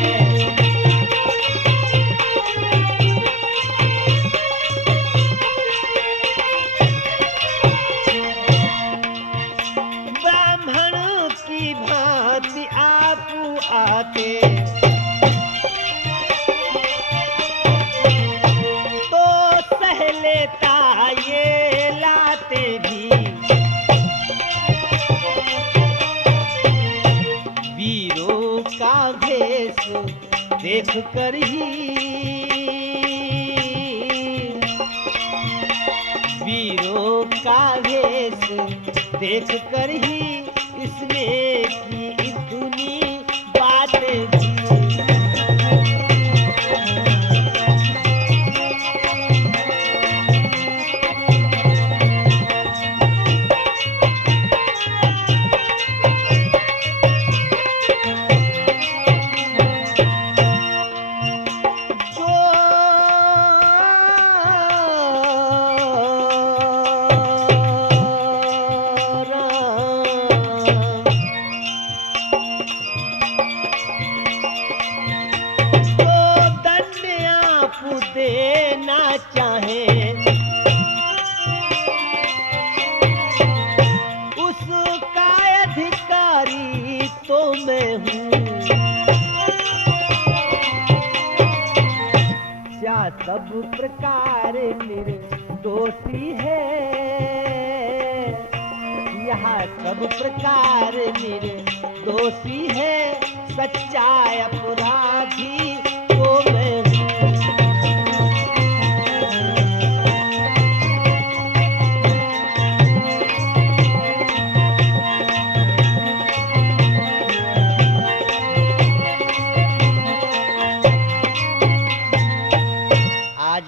ब्राह्मण की भांति आप आते तो सह लेता ये लाते भी, वीरों का भेष देख कर ही देख कर ही इसमें की इतनी बातें भी। देना चाहे उसका अधिकारी तो मैं हूँ। क्या सब प्रकार निर्दोषी है, यहाँ सब प्रकार निर्दोषी है, सच्चा अपराधी तो मैं हूँ।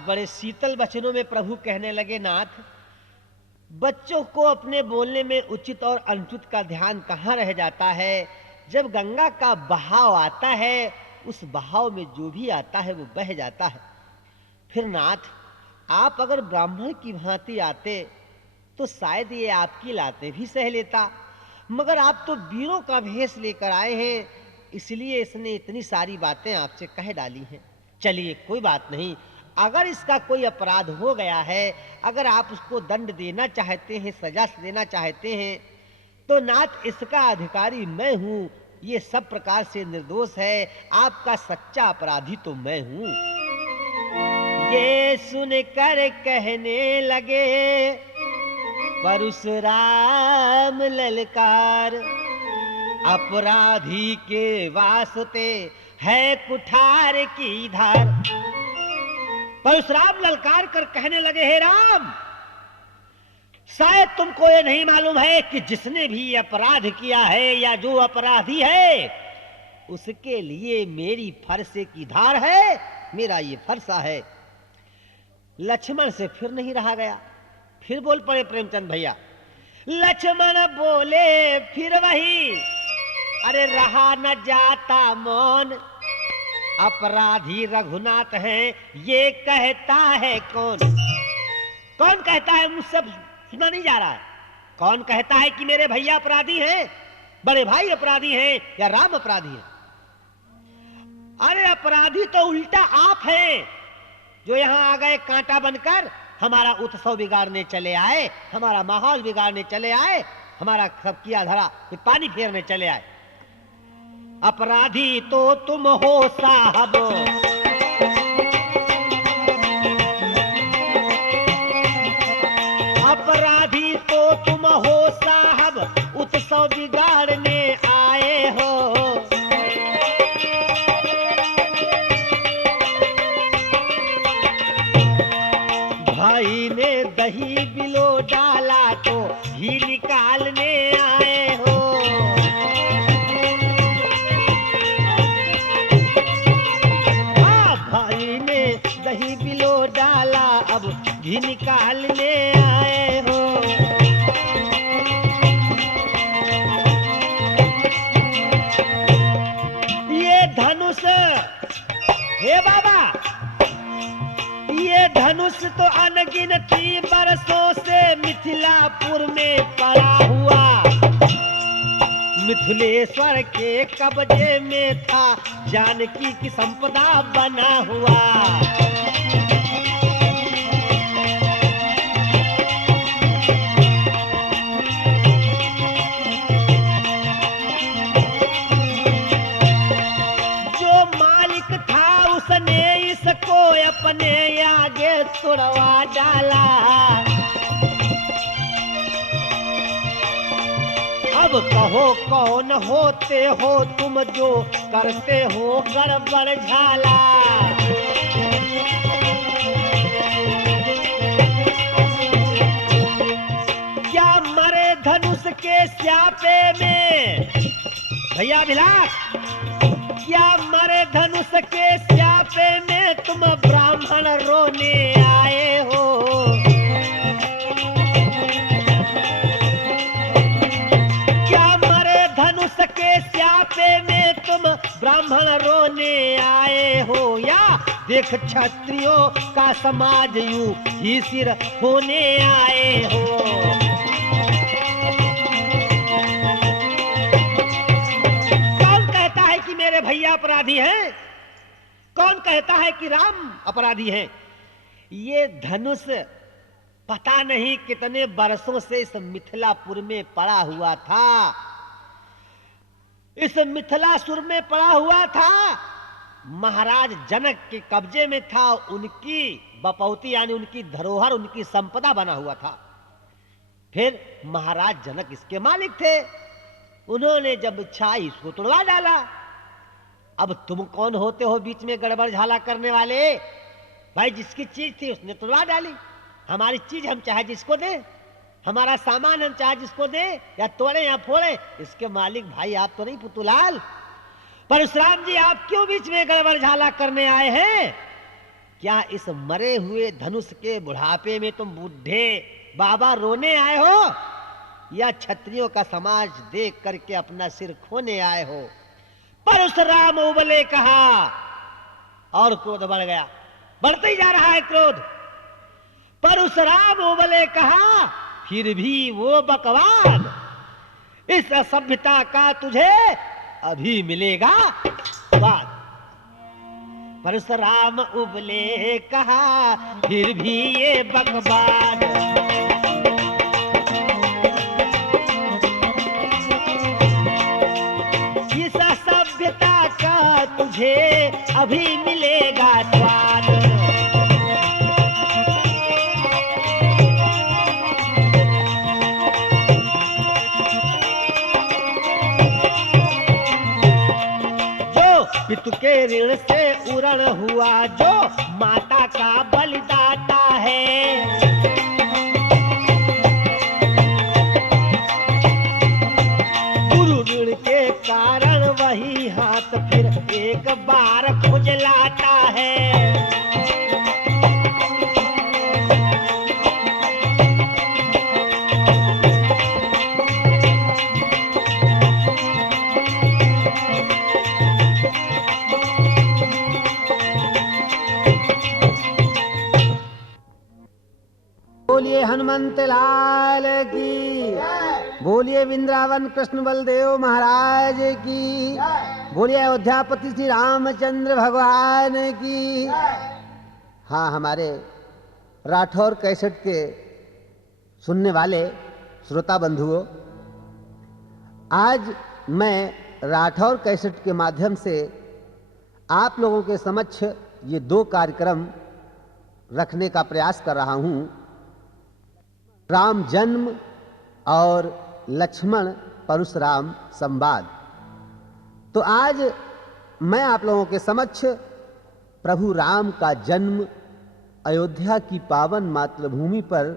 बड़े शीतल वचनों में प्रभु कहने लगे, नाथ, बच्चों को अपने बोलने में उचित और अनुचित का ध्यान कहाँ रह जाता है। जब गंगा का बहाव आता है, उस बहाव में जो भी आता है वो बह जाता है। फिर नाथ, आप अगर ब्राह्मण की भांति आते तो शायद ये आपकी लाते भी सह लेता, मगर आप तो वीरों का भेष लेकर आए हैं, इसलिए इसने इतनी सारी बातें आपसे कह डाली हैं। चलिए कोई बात नहीं, अगर इसका कोई अपराध हो गया है, अगर आप उसको दंड देना चाहते हैं, सजा देना चाहते हैं, तो नाथ इसका अधिकारी मैं हूं। ये सब प्रकार से निर्दोष है, आपका सच्चा अपराधी तो मैं हूं। ये सुनकर कहने लगे परशुराम ललकार, अपराधी के वास्ते है कुठार की धार। परशुराम ललकार कर कहने लगे, हे राम, शायद तुमको ये नहीं मालूम है कि जिसने भी अपराध किया है या जो अपराधी है, उसके लिए मेरी फरसे की धार है, मेरा ये फरसा है। लक्ष्मण से फिर नहीं रहा गया, फिर बोल पड़े प्रेमचंद भैया। लक्ष्मण बोले फिर वही, अरे रहा न जाता मौन, अपराधी रघुनाथ हैं, ये कहता है कौन? कौन कहता है? मुझसे सुना नहीं जा रहा है। कौन कहता है कि मेरे भैया अपराधी हैं, बड़े भाई अपराधी हैं या राम अपराधी हैं? अरे अपराधी तो उल्टा आप हैं, जो यहां आ गए कांटा बनकर, हमारा उत्सव बिगाड़ने चले आए, हमारा माहौल बिगाड़ने चले आए, हमारा सब किया धरा पानी फेरने चले आए। अपराधी तो तुम हो साहब, अपराधी तो तुम हो साहब, उत्सव बिगाड़ने आए हो। भाई ने दही बिलो डाला तो घी निकालने आए हो। दही बिलो डाला, अब घी निकालने आए हो। ये धनुष, हे बाबा, ये धनुष तो अनगिनती बरसों से मिथिलापुर में पड़ा हुआ, मिथिलेश्वर के कब्जे में था, जानकी की संपदा बना हुआ। जो मालिक था उसने इसको अपने आगे तुड़वा डाला। अब कहो कौन होते हो तुम जो करते हो गड़बड़ झाला। क्या मरे धनुष के स्यापे में, भैया विलास, क्या मरे धनुष के स्यापे में तुम ब्राह्मण रोने आए हो? क्या मरे धनुष के स्यापे में तुम ब्राह्मण रोने आए हो, या देख क्षत्रियों का समाज यूं ही सिर होने आए हो? कौन कहता है कि मेरे भैया अपराधी हैं? कौन कहता है कि राम अपराधी हैं? ये धनुष पता नहीं कितने बरसों से इस मिथिलापुर में पड़ा हुआ था, इस मिथिलासुर में पड़ा हुआ था, महाराज जनक के कब्जे में था, उनकी बपौती यानी उनकी धरोहर, उनकी संपदा बना हुआ था। फिर महाराज जनक इसके मालिक थे, उन्होंने जब इच्छा इसको तोड़वा डाला। अब तुम कौन होते हो बीच में गड़बड़ झाला करने वाले? भाई जिसकी चीज थी उसने तोड़वा डाली, हमारी चीज हम चाहे जिसको दे, हमारा सामान हम चाहे जिसको दे, या तोड़े या फोड़े, इसके मालिक भाई आप तो नहीं पुतुलाल। परशुराम जी आप क्यों बीच में गड़बड़ झाला करने आए हैं? क्या इस मरे हुए धनुष के बुढ़ापे में तुम बूढ़े बाबा रोने आए हो, या क्षत्रियों का समाज देख करके अपना सिर खोने आए हो? परशुराम उबले कहा, और क्रोध बढ़ गया, बढ़ते ही जा रहा है क्रोध। परशुराम उबले कहा, फिर भी वो बकवाद, इस असभ्यता का तुझे अभी मिलेगा स्वाद। परशुराम उबले कहा, फिर भी ये बकवाद, इस असभ्यता का तुझे अभी मिलेगा स्वाद। पितु के ऋण से उरण हुआ जो माता का बलिदाता है, गुरु ऋण के कारण वही हाथ फिर एक बार खुजलाता है। बोलिए हनुमंत लाल की, बोलिए वृंदावन कृष्ण बलदेव महाराज की, बोलिए अयोध्यापति श्री रामचंद्र भगवान की। हाँ, हमारे राठौर कैसेट के सुनने वाले श्रोता बंधुओं, आज मैं राठौर कैसेट के माध्यम से आप लोगों के समक्ष ये दो कार्यक्रम रखने का प्रयास कर रहा हूँ, राम जन्म और लक्ष्मण परशुराम संवाद। तो आज मैं आप लोगों के समक्ष प्रभु राम का जन्म अयोध्या की पावन मातृभूमि पर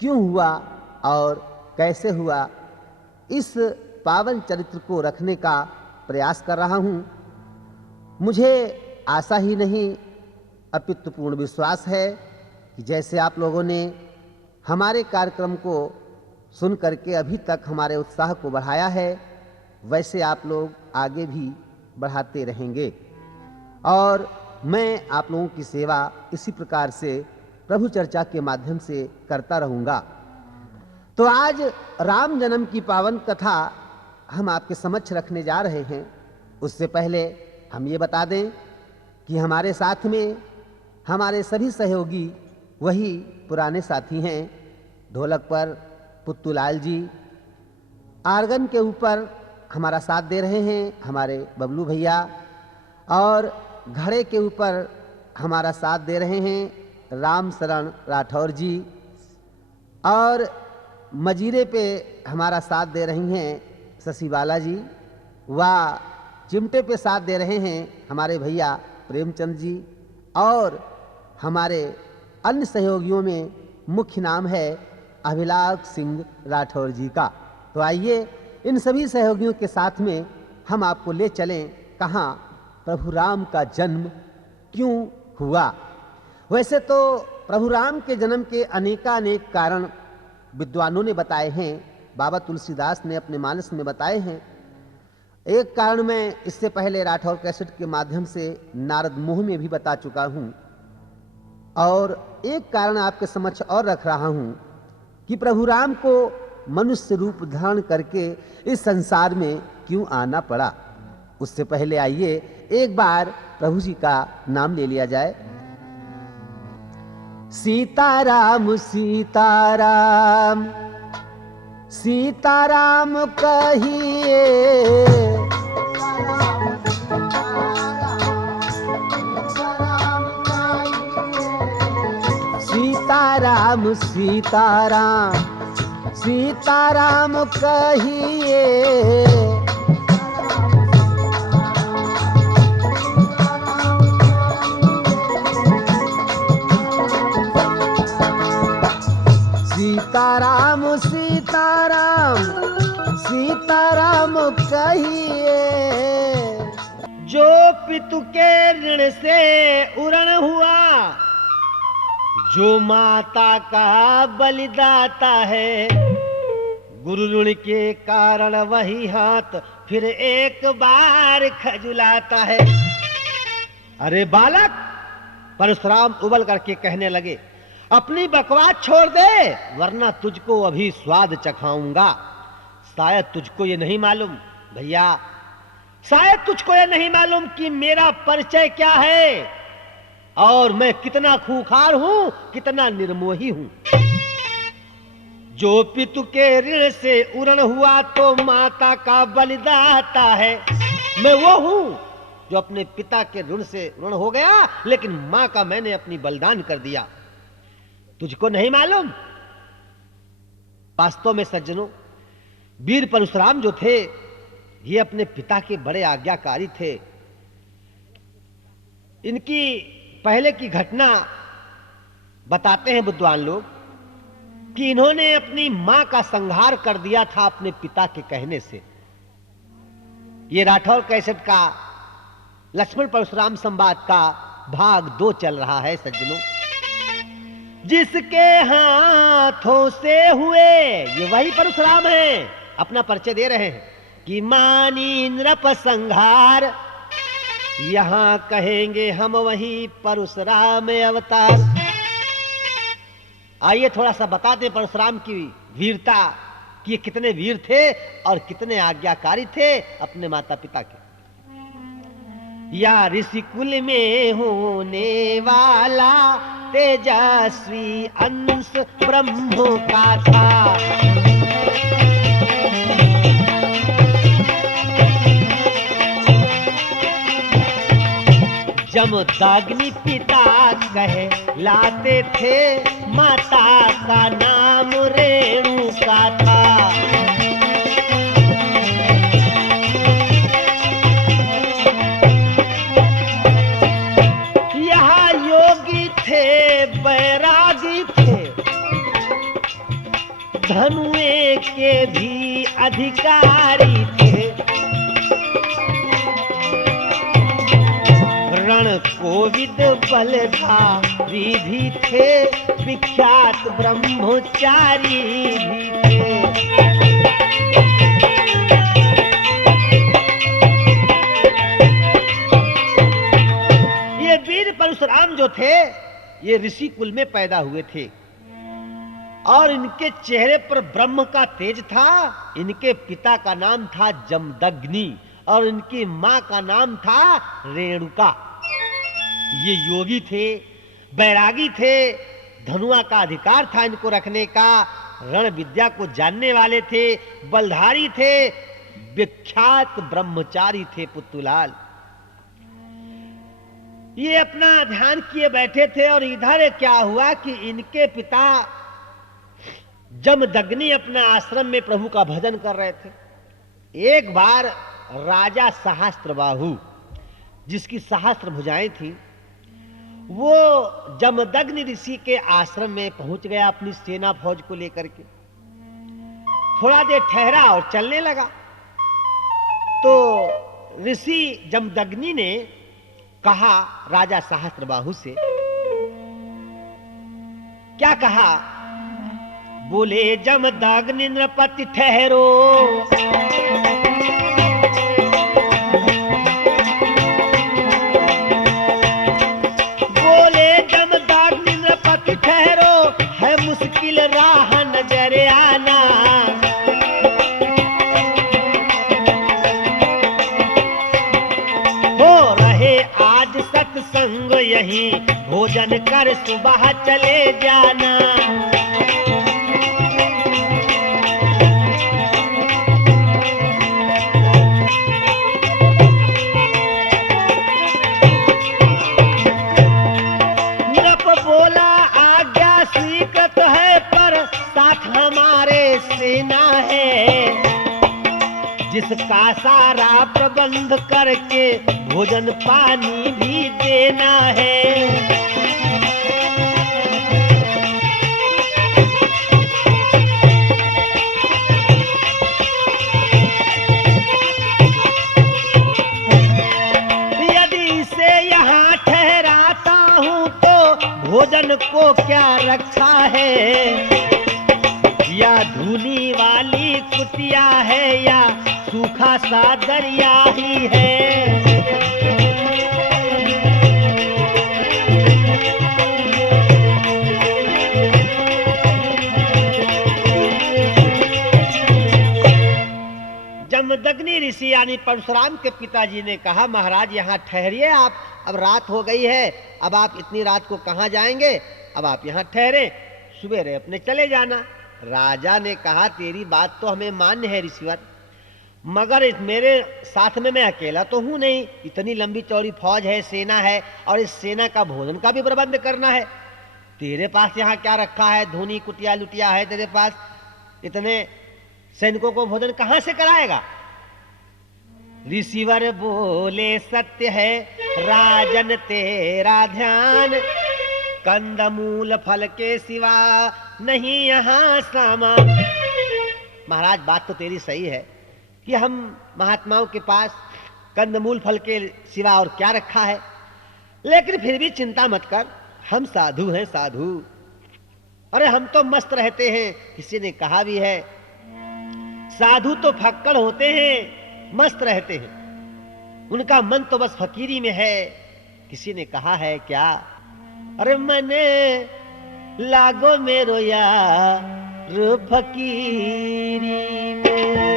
क्यों हुआ और कैसे हुआ, इस पावन चरित्र को रखने का प्रयास कर रहा हूँ। मुझे आशा ही नहीं अपितु पूर्ण विश्वास है कि जैसे आप लोगों ने हमारे कार्यक्रम को सुन करके अभी तक हमारे उत्साह को बढ़ाया है, वैसे आप लोग आगे भी बढ़ाते रहेंगे और मैं आप लोगों की सेवा इसी प्रकार से प्रभु चर्चा के माध्यम से करता रहूँगा। तो आज राम जन्म की पावन कथा हम आपके समक्ष रखने जा रहे हैं। उससे पहले हम ये बता दें कि हमारे साथ में हमारे सभी सहयोगी वही पुराने साथी हैं। ढोलक पर पुत्तूलाल जी, आर्गन के ऊपर हमारा साथ दे रहे हैं हमारे बबलू भैया, और घड़े के ऊपर हमारा साथ दे रहे हैं राम शरण राठौर जी, और मजीरे पे हमारा साथ दे रही हैं शशि बाला जी, व चिमटे पे साथ दे रहे हैं हमारे भैया प्रेमचंद जी, और हमारे अन्य सहयोगियों में मुख्य नाम है अभिलाष सिंह राठौर जी का। तो आइए इन सभी सहयोगियों के साथ में हम आपको ले चलें कहाँ प्रभु राम का जन्म क्यों हुआ। वैसे तो प्रभु राम के जन्म के अनेकानेक कारण विद्वानों ने बताए हैं, बाबा तुलसीदास ने अपने मानस में बताए हैं। एक कारण मैं इससे पहले राठौर कैसेट के माध्यम से नारद मोह में भी बता चुका हूं, और एक कारण आपके समक्ष और रख रहा हूं कि प्रभु राम को मनुष्य रूप धारण करके इस संसार में क्यों आना पड़ा। उससे पहले आइए एक बार प्रभु जी का नाम ले लिया जाए। सीताराम सीताराम सीताराम कहिए, सीताराम सीताराम सीताराम कहिए, सीताराम सीताराम सीताराम कहिए। जो पितु के ऋण से उरण हुआ, जो माता का बलिदाता है, गुरु ऋण के कारण वही हाथ फिर एक बार खजुलाता है। अरे बालक, परशुराम उबल करके कहने लगे, अपनी बकवास छोड़ दे वरना तुझको अभी स्वाद चखाऊंगा। शायद तुझको ये नहीं मालूम भैया, शायद तुझको ये नहीं मालूम कि मेरा परिचय क्या है और मैं कितना खूंखार हूं, कितना निर्मोही हूं। जो पितु के ऋण से उरण हुआ तो माता का बलिदाता है। मैं वो हूं जो अपने पिता के ऋण से ऋण हो गया, लेकिन मां का मैंने अपनी बलिदान कर दिया। तुझको नहीं मालूम। वास्तव में सज्जनों, वीर परशुराम जो थे ये अपने पिता के बड़े आज्ञाकारी थे। इनकी पहले की घटना बताते हैं विद्वान लोग कि इन्होंने अपनी मां का संहार कर दिया था अपने पिता के कहने से। ये राठौर कैसेट का लक्ष्मण परशुराम संवाद का भाग 2 चल रहा है सज्जनों। जिसके हाथों से हुए, ये वही परशुराम है, अपना परिचय दे रहे हैं कि मानी नृप संहार, यहां कहेंगे हम वही परशुराम अवतार। आइए थोड़ा सा बता दें परशुराम की वीरता, कि ये कितने वीर थे और कितने आज्ञाकारी थे अपने माता पिता के। या ऋषि कुल में होने वाला तेजस्वी अंश ब्रह्म का था। जमदग्नि पिता कहे लाते थे, माता का नाम रेणुका था। यहाँ योगी थे, बैरागी थे, धनुए के भी अधिकारी थे। रण कोविद बलधारी भी थे, विख्यात ब्रह्मचारी भी थे। ये वीर परशुराम जो थे ये ऋषि कुल में पैदा हुए थे और इनके चेहरे पर ब्रह्म का तेज था। इनके पिता का नाम था जमदग्नि और इनकी मां का नाम था रेणुका। ये योगी थे, बैरागी थे, धनुआ का अधिकार था इनको रखने का, रण विद्या को जानने वाले थे, बलधारी थे, विख्यात ब्रह्मचारी थे पुत्तुलाल। ये अपना ध्यान किए बैठे थे और इधर क्या हुआ कि इनके पिता जमदग्नि अपना आश्रम में प्रभु का भजन कर रहे थे। एक बार राजा सहस्त्रबाहु, जिसकी सहस्त्र भुजाएं थी, वो जमदग्नि ऋषि के आश्रम में पहुंच गया अपनी सेना फौज को लेकर के। थोड़ा देर ठहरा और चलने लगा। तो ऋषि जमदग्नि ने कहा राजा सहस्त्रबाहु से, क्या कहा? बोले जमदग्नि नृपति ठहरो, बोले जमदग्नि नृपति ठहरो, है मुश्किल राह नजर आना। हो रहे आज सत्संग यहीं, भोजन कर सुबह चले जाना। नृप बोला आज्ञा स्वीकृत है, पर साथ हमारे सेना है, जिसका सारा प्रबंध करके भोजन पानी भी देना है। यदि इसे यहाँ ठहराता हूँ तो भोजन को क्या रखा है, या धूनी वाली कुटिया है, या सूखा सा दरिया ही है। जमदग्नि ऋषि यानी परशुराम के पिताजी ने कहा, महाराज यहाँ ठहरिए आप, अब रात हो गई है, अब आप इतनी रात को कहाँ जाएंगे, अब आप यहाँ ठहरे, सुबेरे अपने चले जाना। राजा ने कहा, तेरी बात तो हमें मान्य है ऋषिवर, मगर मेरे साथ में मैं अकेला तो हूं नहीं, इतनी लंबी चौड़ी फौज है, सेना है, और इस सेना का भोजन का भी प्रबंध करना है। तेरे पास यहाँ क्या रखा है? धूनी कुटिया लुटिया है तेरे पास, इतने सैनिकों को भोजन कहां से कराएगा? ऋषिवर बोले, सत्य है राजन तेरा ध्यान, कंदमूल फल के सिवा नहीं यहाँ सामान। महाराज बात तो तेरी सही है कि हम महात्माओं के पास कंदमूल फल के सिवा और क्या रखा है, लेकिन फिर भी चिंता मत कर, हम साधु हैं साधु। अरे हम तो मस्त रहते हैं, किसी ने कहा भी है साधु तो फक्कड़ होते हैं, मस्त रहते हैं, उनका मन तो बस फकीरी में है। किसी ने कहा है क्या? अरे मने लागो मेरो यार फकीरी में।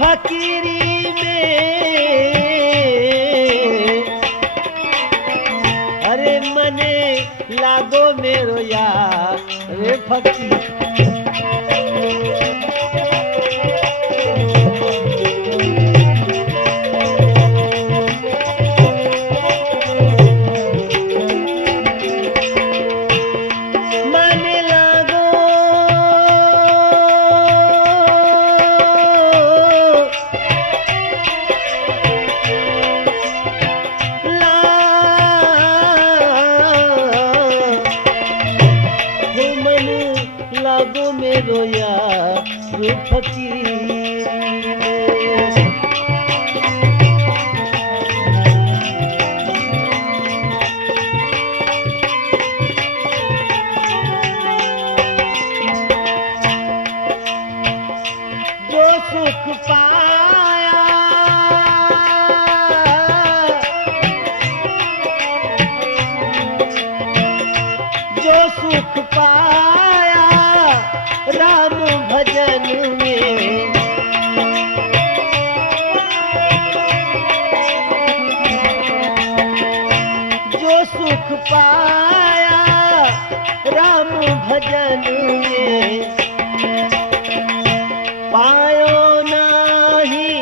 फकीरी में अरे मने लागो मेरो यार फकीर। लागो मेरो यार फकीरी में। जो सुख पाया जो सुख पाया राम भजन में, जो सुख पाया राम भजन में, पायो नाही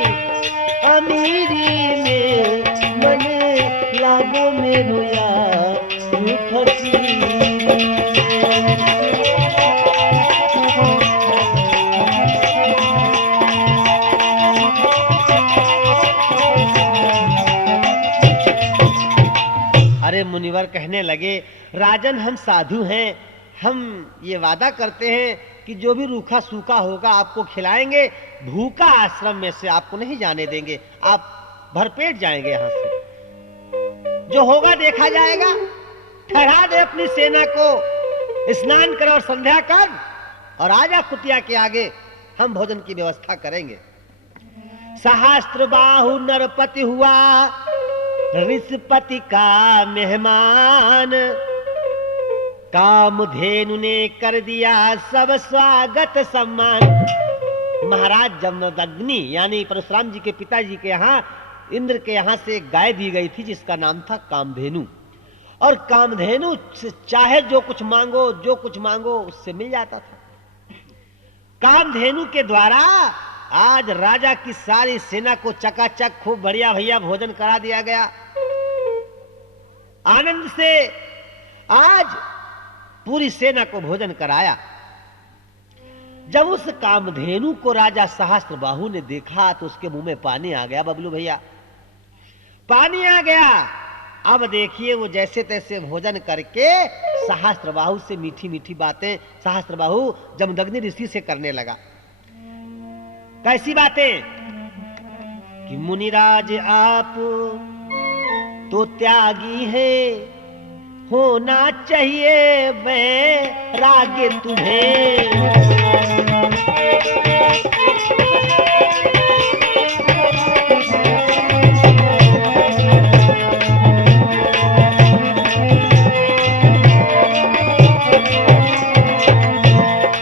अमीरी में, मन लागो मेरो यार फकीरी। अरे मुनिवर कहने लगे, राजन हम साधु हैं, हम ये वादा करते हैं कि जो भी रूखा सूखा होगा आपको खिलाएंगे, भूखा आश्रम में से आपको नहीं जाने देंगे, आप भरपेट जाएंगे यहाँ से। जो होगा देखा जाएगा, ठहरा दे अपनी सेना को, स्नान कर और संध्या कर और आजा कुटिया के आगे, हम भोजन की व्यवस्था करेंगे। सहस्त्र बाहु नरपति हुआ ऋषपति का मेहमान, कामधेनु ने कर दिया सब स्वागत सम्मान। महाराज जमदग्नि यानी परशुराम जी के पिताजी के यहाँ इंद्र के यहाँ से एक गाय दी गई थी जिसका नाम था कामधेनु, और कामधेनु से चाहे जो कुछ मांगो उससे मिल जाता था। कामधेनु के द्वारा आज राजा की सारी सेना को चकाचक खूब बढ़िया भैया भोजन करा दिया गया। आनंद से आज पूरी सेना को भोजन कराया। जब उस कामधेनु को राजा सहस्त्रबाहु ने देखा तो उसके मुंह में पानी आ गया। बबलू भैया, पानी आ गया। अब देखिए वो जैसे तैसे भोजन करके सहस्त्रबाहु से मीठी मीठी बातें सहस्त्रबाहु जमदग्नि ऋषि से करने लगा। कैसी बातें कि मुनिराज आप तो त्यागी है, होना चाहिए वैराग्य तुम्हें।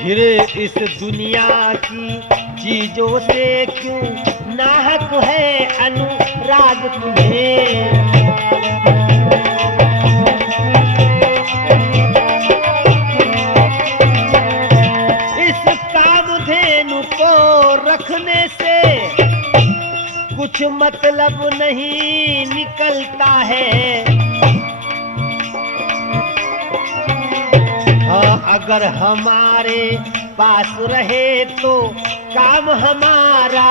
फिर इस दुनिया की चीजों से क्यों नाहक है अनुराग तुम्हें। इस कामधेनु को रखने से कुछ मतलब नहीं निकलता है। अगर हमारे पास रहे तो काम हमारा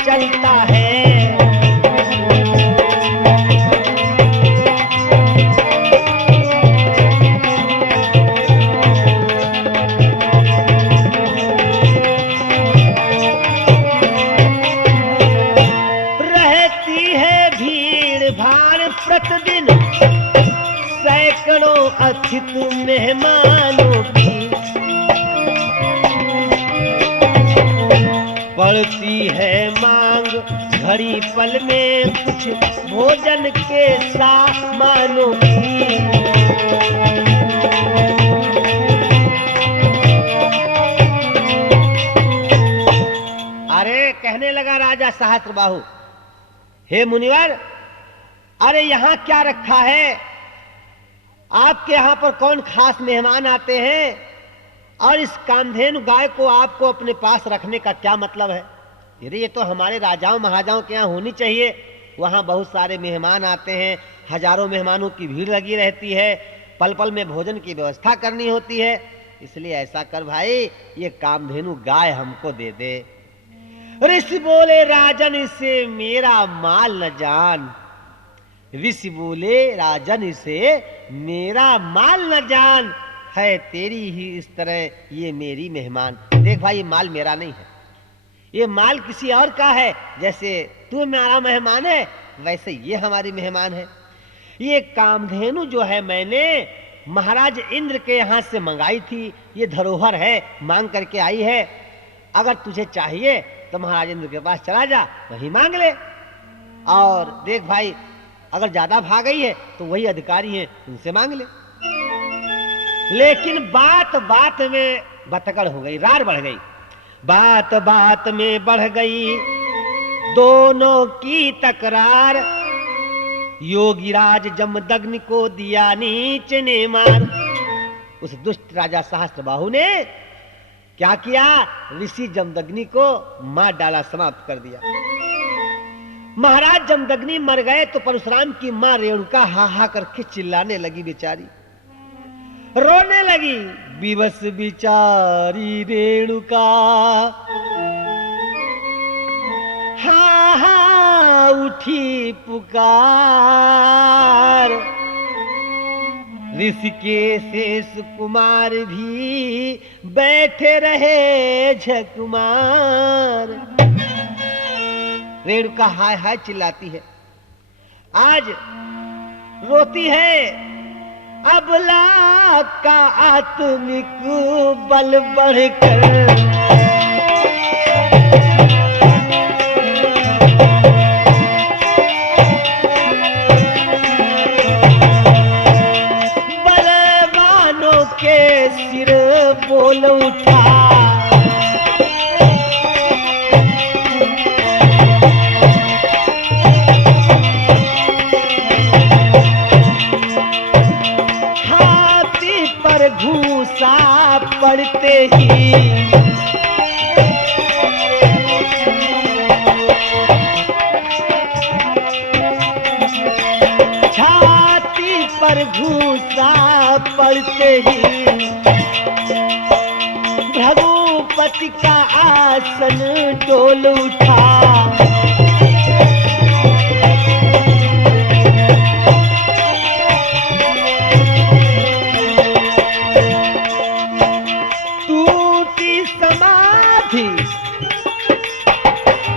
चलता है। रहती है भीड़ भाड़ प्रतिदिन सैकड़ों अतिथि मेहमानों की, पड़ती है मांग घड़ी पल में कुछ भोजन के सामानों की। अरे कहने लगा राजा सहस्त्रबाहु, हे मुनिवर, अरे यहाँ क्या रखा है? आपके यहाँ पर कौन खास मेहमान आते हैं और इस कामधेनु गाय को आपको अपने पास रखने का क्या मतलब है? ये तो हमारे राजाओं महाराजाओं के यहाँ होनी चाहिए। वहाँ बहुत सारे मेहमान आते हैं, हजारों मेहमानों की भीड़ लगी रहती है, पल पल में भोजन की व्यवस्था करनी होती है। इसलिए ऐसा कर भाई, ये कामधेनु गाय हमको दे दे। ऋषि बोले, राजन इसे मेरा माल न जान। ऋषि बोले, राजन इसे मेरा माल न जान, है तेरी ही इस तरह ये मेरी मेहमान। देख भाई, ये माल मेरा नहीं है, ये माल किसी और का है। जैसे तू मेरा मेहमान है वैसे ये हमारी मेहमान है। ये कामधेनु जो है मैंने महाराज इंद्र के यहाँ से मंगाई थी, ये धरोहर है, मांग करके आई है। अगर तुझे चाहिए तो महाराज इंद्र के पास चला जा, वही मांग ले। और देख भाई, अगर ज्यादा भाग गई है तो वही अधिकारी हैं, उनसे मांग ले। लेकिन बात बात में बतकड़ हो गई, रार बढ़ गई। बात बात में बढ़ गई दोनों की तकरार। योगीराज जमदग्नि को दिया नीच ने मार। उस दुष्ट राजा सहस्त्रबाहु ने क्या किया? ऋषि जमदग्नि को मार डाला, समाप्त कर दिया। महाराज जमदग्नि मर गए तो परशुराम की मां रेणुका हा हा करके चिल्लाने लगी, बेचारी रोने लगी। विवश बिचारी रेणुका हा हा उठी पुकार। ऋषिकेश कुमार भी बैठे रहे झकुमार। रेणुका हाय हाय चिल्लाती है, आज रोती है, अबला का आत्मिक बल बढ़कर बलवानों के सिर बोल उठा। घूसा पड़ते ही छाती पर घूसा पड़ते ही भगवती का आसन डोल उठा।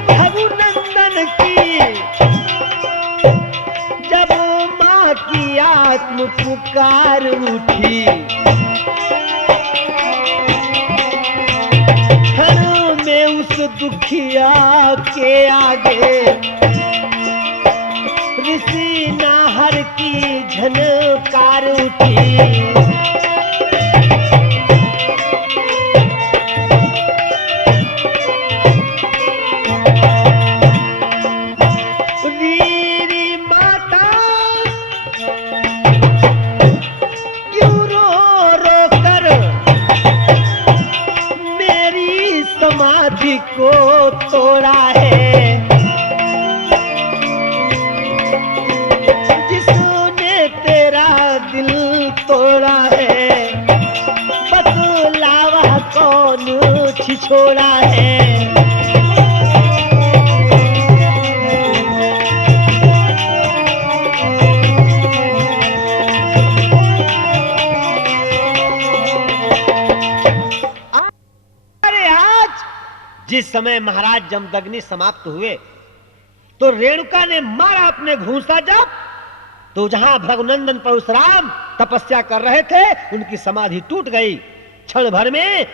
रघुनंदन की जब माँ की आत्म पुकार उठी, क्षण में उस दुखिया के आगे ऋषि नाहर की झनकार उठी। समाधि को तोड़ा है, जिसने तेरा दिल तोड़ा है, बतलावा कौन छिछोड़ा है। जिस समय महाराज जमदग्नि समाप्त हुए तो रेणुका ने मारा अपने घूंसा जब, तो जहां भृगुनंदन परशुराम तपस्या कर रहे थे उनकी समाधि टूट गई। क्षण भर में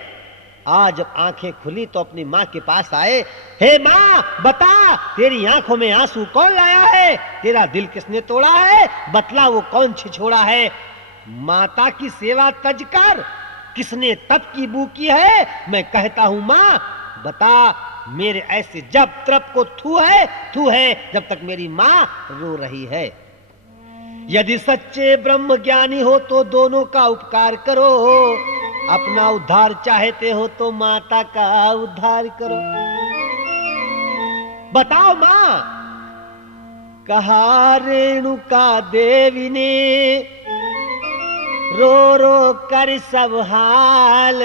आज जब आंखें खुली तो अपनी मां के पास आए, हे मां बता, तेरी आंखों में आंसू कौन लाया है, तेरा दिल किसने तोड़ा है, बतला वो कौन छिछोड़ा है। माता की सेवा तज कर किसने तप की बू की है, मैं कहता हूं मां बता, मेरे ऐसे जब तप को थू है जब तक मेरी मां रो रही है। यदि सच्चे ब्रह्म ज्ञानी हो तो दोनों का उपकार करो, अपना उद्धार चाहते हो तो माता का उद्धार करो। बताओ मां, कहा रेणुका देवी ने रो रो कर सब हाल,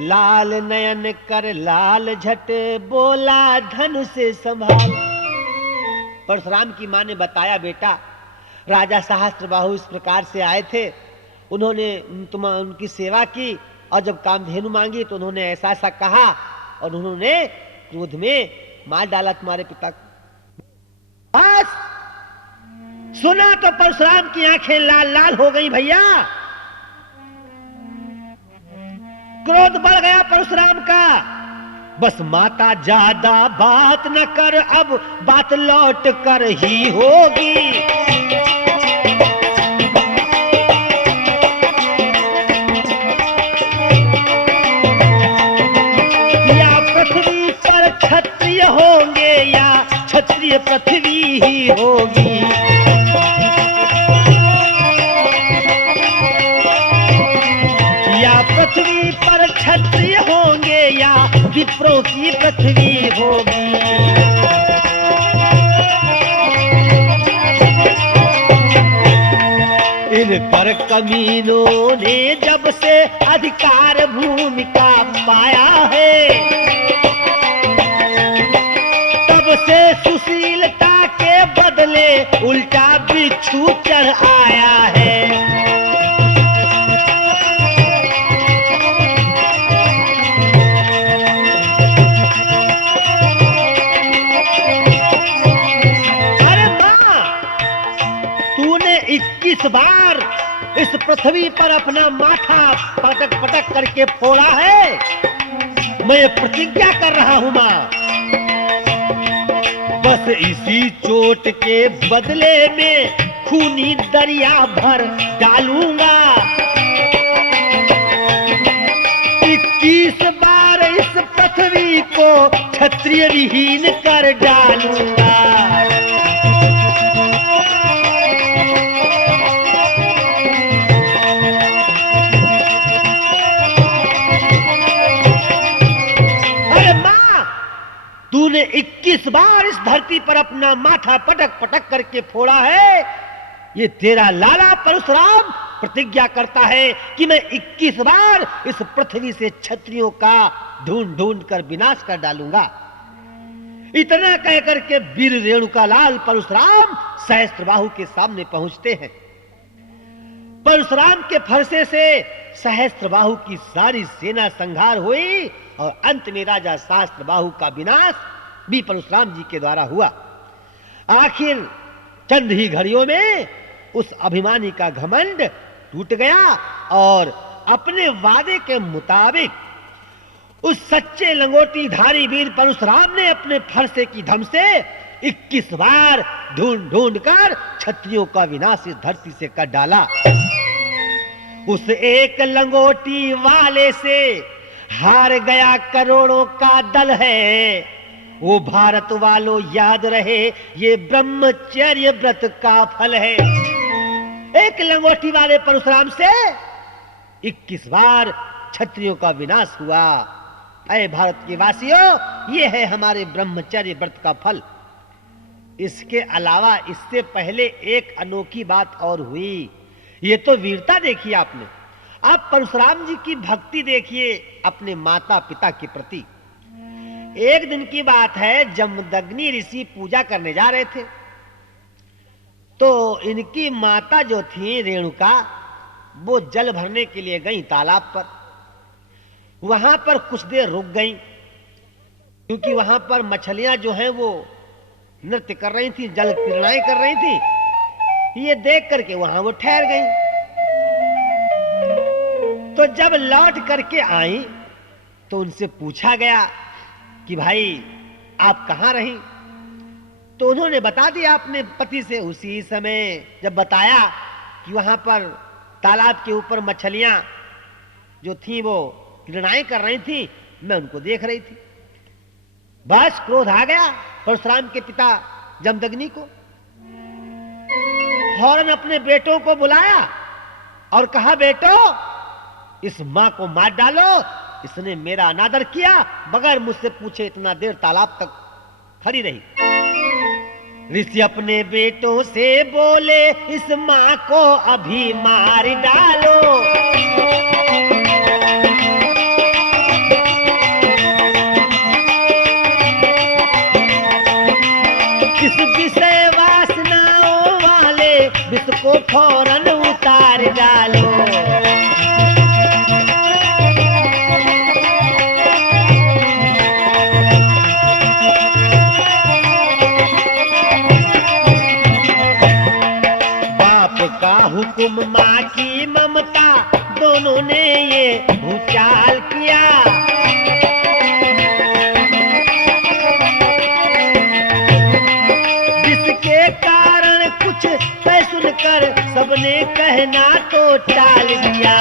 लाल नयन कर लाल झट बोला धन से संभाल। परशुराम की मां ने बताया, बेटा राजा सहस्त्रबाहु इस प्रकार से आए थे, उन्होंने उनकी सेवा की और जब कामधेनु मांगी तो उन्होंने ऐसा ऐसा कहा और उन्होंने क्रोध में मार डाला तुम्हारे पिता को। बस सुना तो परशुराम की आंखें लाल लाल हो गई भैया, क्रोध बढ़ गया परशुराम का। बस माता ज्यादा बात न कर, अब बात लौट कर ही होगी। या पृथ्वी पर क्षत्रिय होंगे या क्षत्रिय पृथ्वी ही होगी। या पृथ्वी पर क्षत्रिय होंगे या विप्रों की पृथ्वी होगी। इन पर कमीनों ने जब से अधिकार भूमिका पाया है, तब से सुशीलता के बदले उल्टा बिच्छू चढ़ आया है। 21 बार इस पृथ्वी पर अपना माथा पटक पटक करके फोड़ा है। मैं प्रतिज्ञा कर रहा हूं मां, बस इसी चोट के बदले में खूनी दरिया भर डालूंगा। 21 बार इस पृथ्वी को क्षत्रिय विहीन कर डालूंगा। अरे मां, तूने 21 बार इस धरती पर अपना माथा पटक पटक करके फोड़ा है। ये तेरा लाला परशुराम प्रतिज्ञा करता है कि मैं 21 बार इस पृथ्वी से क्षत्रियों का ढूंढ ढूंढ कर विनाश कर डालूंगा। इतना कहकर के वीर रेणुकालाल परशुराम सहस्त्रबाहु के सामने पहुंचते हैं। परशुराम के फरसे से सहस्त्रबाहु की सारी सेना संहार हुई और अंत में राजा सहस्त्रबाहु का विनाश भी परशुराम जी के द्वारा हुआ। आखिर चंद ही घड़ियों में उस अभिमानी का घमंड टूट गया और अपने वादे के मुताबिक उस सच्चे लंगोटीधारी वीर परशुराम ने अपने फरसे की धम से 21 बार ढूंढ ढूंढ कर क्षत्रियों का विनाश इस धरती से कर डाला। उस एक लंगोटी वाले से हार गया करोड़ों का दल है। वो भारत वालों याद रहे, ये ब्रह्मचर्य व्रत का फल है। एक लंगोटी वाले परशुराम से 21 बार क्षत्रियों का विनाश हुआ। अय भारत के वासियों, ये है हमारे ब्रह्मचर्य व्रत का फल। इसके अलावा इससे पहले एक अनोखी बात और हुई। ये तो वीरता देखिए आपने। आप परशुराम जी की भक्ति देखिए अपने माता पिता के प्रति। एक दिन की बात है, जमदग्नि ऋषि पूजा करने जा रहे थे, तो इनकी माता जो थी रेणुका, वो जल भरने के लिए गई तालाब पर। वहां पर कुछ देर रुक गई, क्योंकि वहां पर मछलियां जो हैं वो नृत्य कर रही थी, जल क्रीड़ाएं कर रही थी। ये देख करके वहां वो ठहर गई। तो जब लौट करके आई तो उनसे पूछा गया कि भाई आप कहां रही? तो उन्होंने बता दिया अपने पति से। उसी समय जब बताया कि वहां पर तालाब के ऊपर मछलियां जो थी वो क्रीड़ाएं कर रही थी, मैं उनको देख रही थी। बस क्रोध आ गया परशुराम के पिता जमदग्नि को। फौरन अपने बेटों को बुलाया और कहा, बेटो इस मां को मार डालो, इसने मेरा अनादर किया, बगैर मुझसे पूछे इतना देर तालाब तक खड़ी रही। ऋषि अपने बेटों से बोले, इस मां को अभी मार डालो। किस विषय वासनाओं वाले विष को फौरन उतार डालो। हुकुम माँ की ममता, दोनों ने ये भूचाल किया। जिसके कारण कुछ तय सुनकर सबने कहना तो टाल दिया।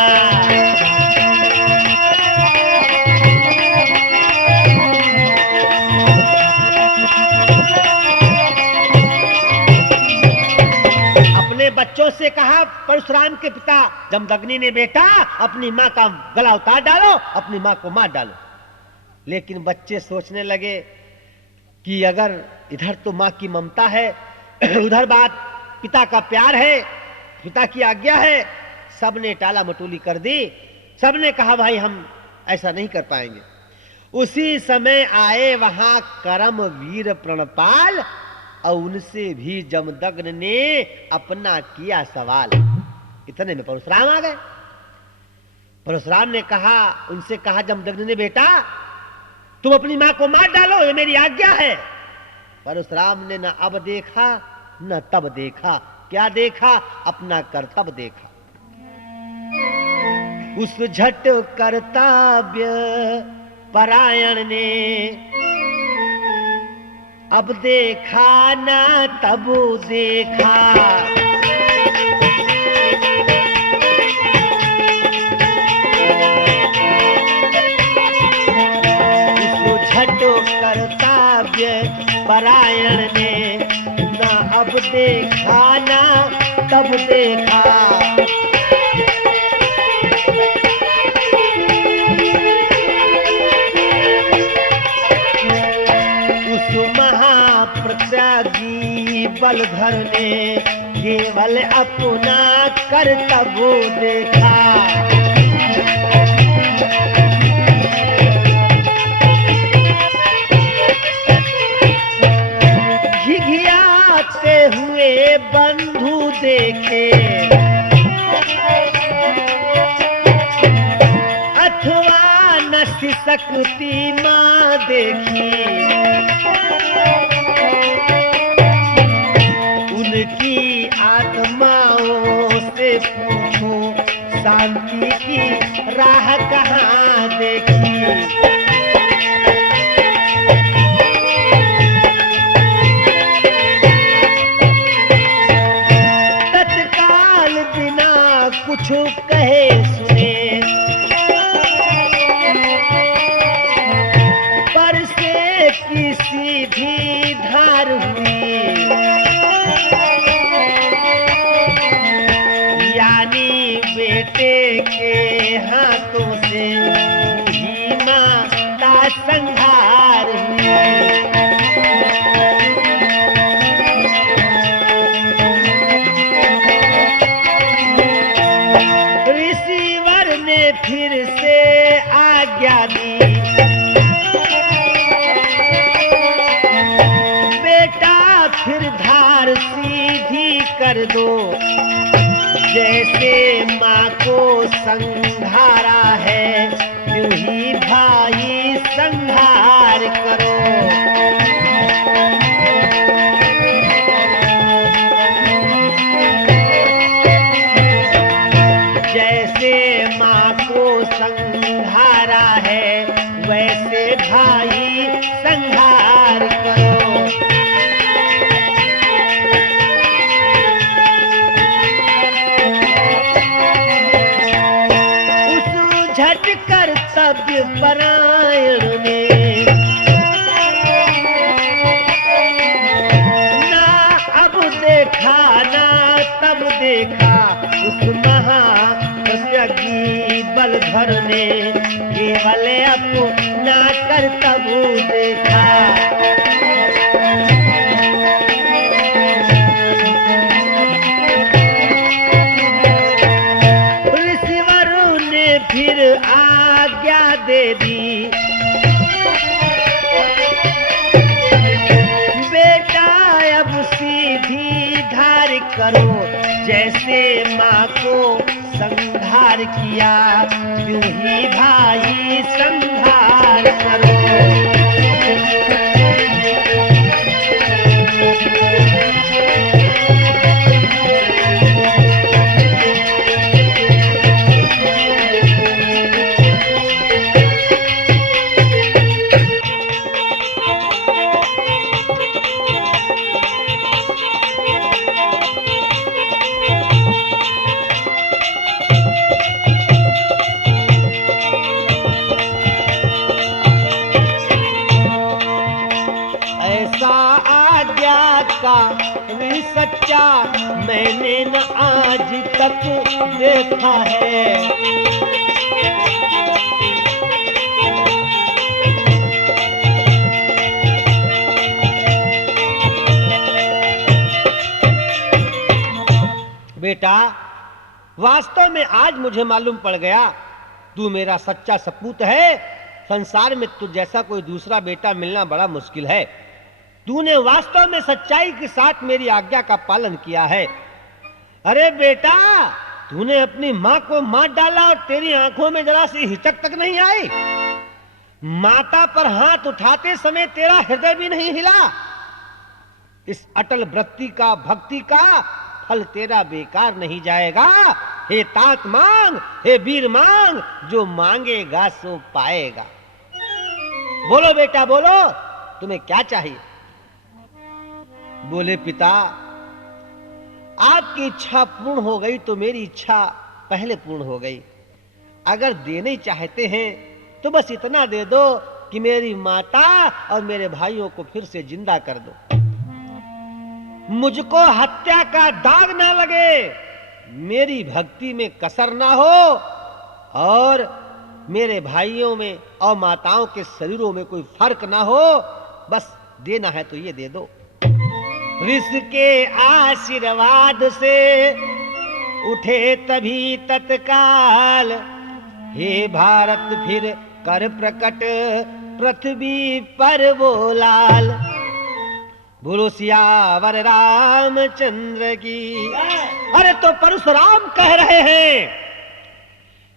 बच्चों से कहा परशुराम के पिता जमदग्नि ने, बेटा अपनी मां का गला उतार डालो, अपनी मां को मार डालो। लेकिन बच्चे सोचने लगे कि अगर इधर तो मां की ममता है, उधर बात पिता का प्यार है, पिता की आज्ञा है। सबने टाला मटोली कर दी। सबने कहा भाई हम ऐसा नहीं कर पाएंगे। उसी समय आए वहां करमवीर प्रणपाल और उनसे भी जमदग्नि ने अपना किया सवाल। इतने में परशुराम आ गए। परशुराम ने कहा, उनसे कहा जमदग्नि ने, बेटा तुम अपनी मां को मार डालो, ये मेरी आज्ञा है। परशुराम ने न अब देखा न तब देखा, क्या देखा? अपना कर्तव्य देखा। उस झट कर्तव्य परायण ने अब देखा ना तब देखा। उस झट कर्तव्य परायण ने ना अब देखा ना तब देखा। महाप्रत्यागी बलधर ने केवल अपना कर्तव्य देखा। घिघियाते हुए बंधु देखे अथवा न सकती माँ देखी। उनकी आत्माओं से पूछो शांति की राह कहाँ देखी। तत्काल बिना कुछ कहे सुने पर से किसी भी धार हुई। यानी बेटे के हाथों से ही माता संहार हुई। रिसीवर ने फिर से आज्ञा दी बेटा फिर धार सीधी कर दो। जैसे माँ को संहारा है यूं ही भाई संहार करो। जैसे माँ को संहारा है वैसे भाई संहार करो। झट कर्तव्य परायण ने ना अब देखा ना तब देखा। उस महाप्रज्ञी बलधर ने केवल अपना कर्तव्य देखा। फिर आज्ञा दे दी बेटा अब सीधी धार करो। जैसे माँ को संहार किया यूं ही भाई संहार करो। सच्चा मैंने न आज तक देखा है। बेटा वास्तव में आज मुझे मालूम पड़ गया तू मेरा सच्चा सपूत है। संसार में तुझ जैसा कोई दूसरा बेटा मिलना बड़ा मुश्किल है। तूने वास्तव में सच्चाई के साथ मेरी आज्ञा का पालन किया है। अरे बेटा तूने अपनी माँ को मार डाला और तेरी आंखों में जरा सी हिचक तक नहीं आई। माता पर हाथ उठाते समय तेरा हृदय भी नहीं हिला। इस अटल वृत्ति का भक्ति का फल तेरा बेकार नहीं जाएगा। हे तात मांग, हे वीर मांग, जो मांगेगा सो पाएगा। बोलो बेटा बोलो, तुम्हें क्या चाहिए? बोले पिता, आपकी इच्छा पूर्ण हो गई तो मेरी इच्छा पहले पूर्ण हो गई। अगर देने चाहते हैं तो बस इतना दे दो कि मेरी माता और मेरे भाइयों को फिर से जिंदा कर दो, मुझको हत्या का दाग ना लगे, मेरी भक्ति में कसर ना हो और मेरे भाइयों में और माताओं के शरीरों में कोई फर्क ना हो। बस देना है तो ये दे दो। ऋषि के आशीर्वाद से उठे तभी तत्काल, हे भारत फिर कर प्रकट पृथ्वी पर वो लाल। बोलो सियावर रामचंद्र की। अरे तो परशुराम कह रहे हैं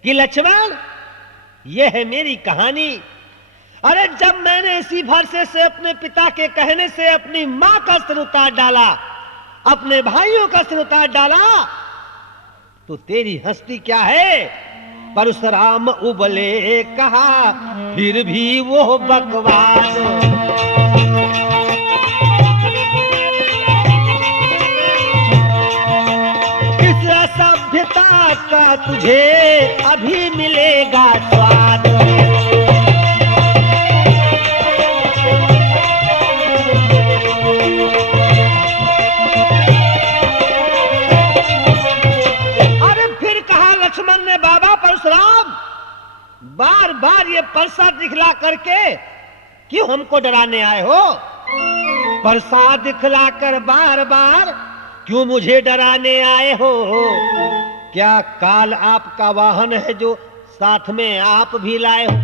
कि लक्ष्मण, यह है मेरी कहानी। अरे जब मैंने इसी फरसे से अपने पिता के कहने से अपनी मां का सिर उतार डाला, अपने भाइयों का सिर उतार डाला, तो तेरी हस्ती क्या है? परशुराम उबले कहा, फिर भी वो बकवास। इस असभ्यता का तुझे अभी मिलेगा स्वाद। लक्ष्मण ने, बाबा परशुराम, बार बार ये प्रसाद दिखला करके क्यों हमको डराने आए हो? प्रसाद दिखलाकर बार बार क्यों मुझे डराने आए हो? क्या काल आपका वाहन है जो साथ में आप भी लाए हो?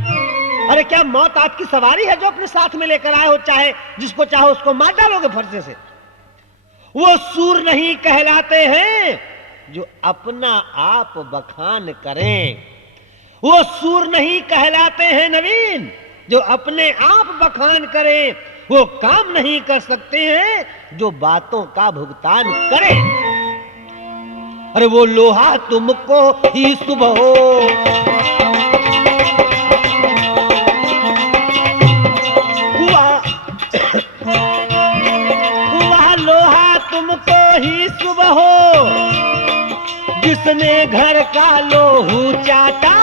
अरे क्या मौत आपकी सवारी है जो अपने साथ में लेकर आए हो? चाहे जिसको चाहो उसको मार डालोगे फरसे से। वो सूर नहीं कहलाते हैं जो अपना आप बखान करें। वो सूर नहीं कहलाते हैं नवीन जो अपने आप बखान करें। वो काम नहीं कर सकते हैं जो बातों का भुगतान करें। अरे वो लोहा तुमको ही सुबह हो, हुआ लोहा तुमको ही सुबह हो, जिसने घर का लोहू चाटा।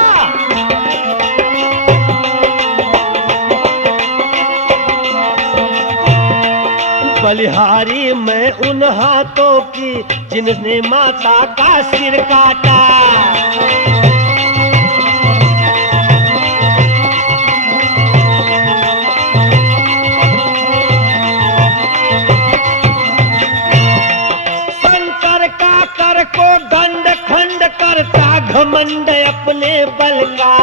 बलिहारी मैं उन हाथों की जिनने माता का सिर काटा। शंकर का कर को दंड खंड करता घमंड अपने बल का।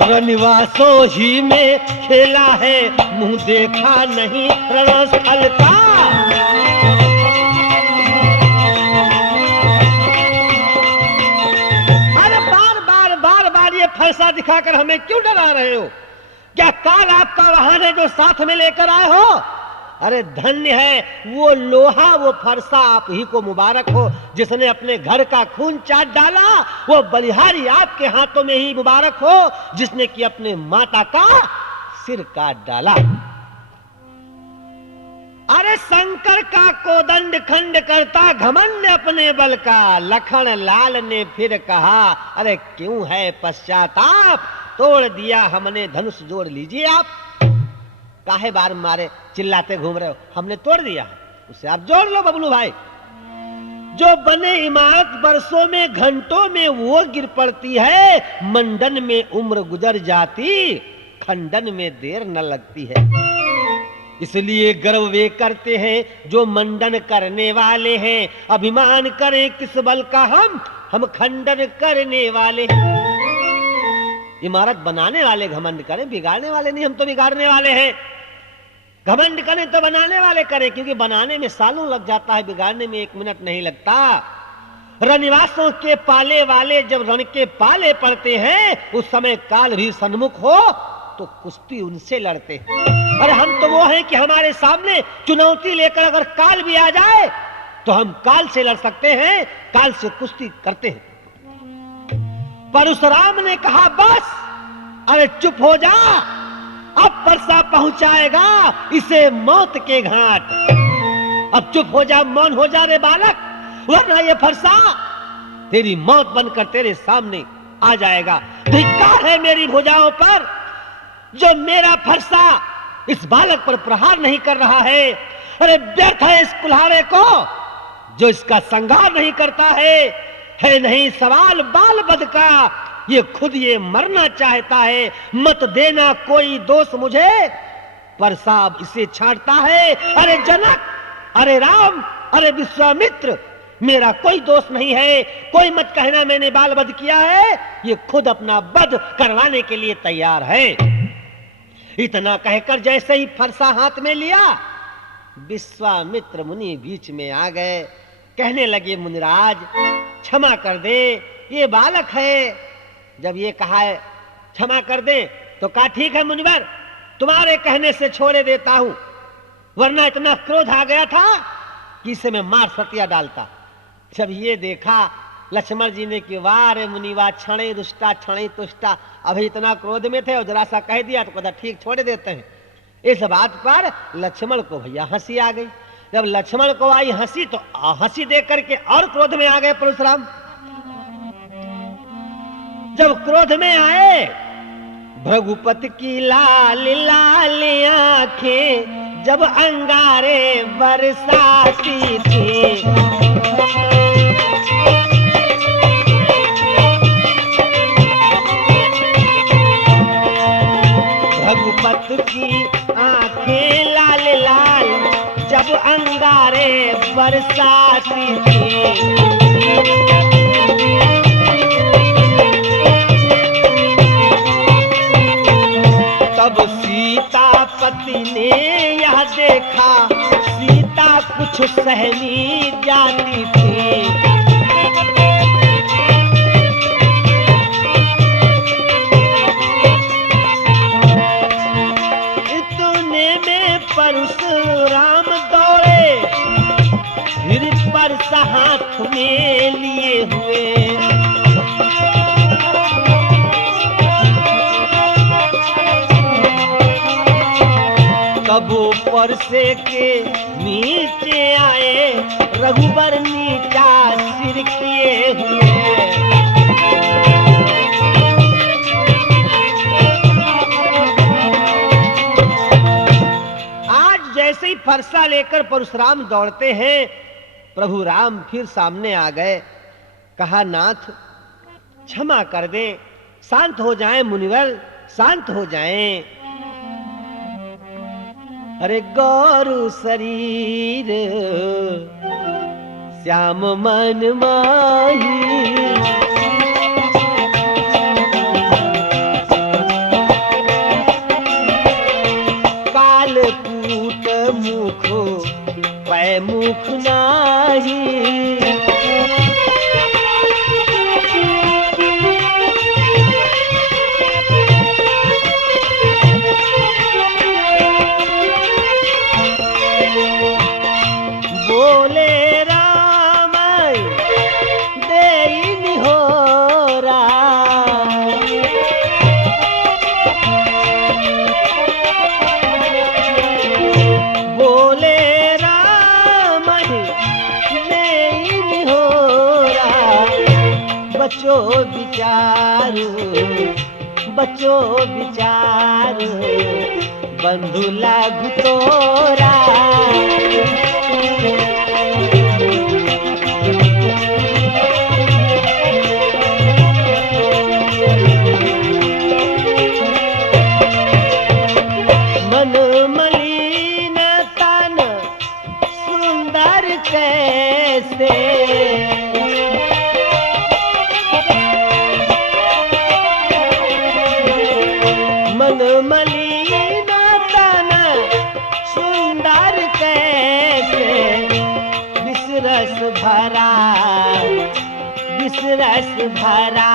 रनिवासों ही में खेला है, मुंह देखा नहीं रणस्थल का। अरे बार बार ये फरसा दिखाकर हमें क्यों डरा रहे हो? क्या काल आपका वाहन है जो साथ में लेकर आए हो? अरे धन्य है वो लोहा, वो फरसा आप ही को मुबारक हो जिसने अपने घर का खून चाट डाला। वो बलिहारी आपके हाथों में ही मुबारक हो जिसने कि अपने माता का सिर काट डाला। अरे शंकर का कोदंड खंड करता घमंड अपने बल का। लखन लाल ने फिर कहा, अरे क्यों है पश्चाताप? तोड़ दिया हमने धनुष, जोड़ लीजिए आप। काहे बार मारे चिल्लाते घूम रहे हो? हमने तोड़ दिया, उसे आप जोड़ लो बबलू भाई। जो बने इमारत बरसों में घंटों में वो गिर पड़ती है। मंडन में उम्र गुजर जाती, खंडन में देर न लगती है। इसलिए गर्व वे करते हैं जो मंडन करने वाले हैं। अभिमान करें किस बल का, हम खंडन करने वाले हैं। इमारत बनाने वाले घमंड करें, बिगाड़ने वाले नहीं। हम तो बिगाड़ने वाले हैं। घमंड करें तो बनाने वाले करें, क्योंकि बनाने में सालों लग जाता है, बिगाड़ने में 1 मिनट नहीं लगता। रनिवासों के पाले वाले जब रण के पाले पड़ते हैं, उस समय काल भी सन्मुख हो तो कुश्ती उनसे लड़ते हैं। अरे हम तो वो हैं कि हमारे सामने चुनौती लेकर अगर काल भी आ जाए तो हम काल से लड़ सकते हैं, काल से कुश्ती करते हैं। परशुराम ने कहा बस, अरे चुप हो जा, अब परसा पहुंचाएगा इसे मौत के घाट। अब चुप हो जा, मौन हो जा रे बालक, वरना ये फरसा तेरी मौत बनकर तेरे सामने आ जाएगा। धिक्कार है मेरी भुजाओं पर जो मेरा फरसा इस बालक पर प्रहार नहीं कर रहा है। अरे व्यर्थ है इस कुल्हाड़े को जो इसका संघार नहीं करता है नहीं सवाल बाल बद का, ये खुद ये मरना चाहता है। मत देना कोई दोष मुझे, परसा अब इसे छांटता है। अरे जनक, अरे राम, अरे विश्वामित्र, मेरा कोई दोष नहीं है, कोई मत कहना मैंने बाल वध किया है, ये खुद अपना वध करवाने के लिए तैयार है। इतना कहकर जैसे ही फरसा हाथ में लिया, विश्वामित्र मुनि बीच में आ गए, कहने लगे मुनिराज क्षमा कर दे, ये बालक है। जब ये कहा है क्षमा कर दे तो कहा ठीक है मुनिवर, तुम्हारे कहने से छोड़े देता हूं, वरना इतना क्रोध आ गया था कि इसे मैं मार सतिया डालता। जब ये देखा लक्ष्मण जी ने कि वाह रे मुनिवा, क्षणे रुष्टा क्षणे तुष्टा, अभी इतना क्रोध में थे और जरा सा कह दिया तो कहता ठीक छोड़ देते हैं। इस बात पर लक्ष्मण को भैया हंसी आ गई। जब लक्ष्मण को आई हंसी तो हंसी देख करके और क्रोध में आ गए परशुराम। जब क्रोध में आए, भृगुपति की लाल लाल आंखें जब अंगारे बरसाती थी, भृगुपति की आंखें लाल लाल जब अंगारे बरसाती थी, तब सीतापति ने यह देखा सीता कुछ सहमी जाती थी। इतने में परशुराम दौड़े, फिर परसा हाथ में लिए हुए, तब परसे के नीचे आए, रघुबर नीचा सिर किए हुए। आज जैसे ही फरसा लेकर परशुराम दौड़ते हैं, प्रभु राम फिर सामने आ गए। कहा नाथ क्षमा कर दे, शांत हो जाएं मुनिवर, शांत हो जाएं। अरे गौरु शरीर श्याम मन माही, कालकूट मुखो पै मुख नाही, बोले राम देई होरा, बोले राम देई होरा, बचो विचारू बचो विचारू, बंधु लागू तोरा। मन मलिन तन सुंदर कैसे, मन मलिन तन सुंदर कैसे, विसरस भरा विसरस भरा,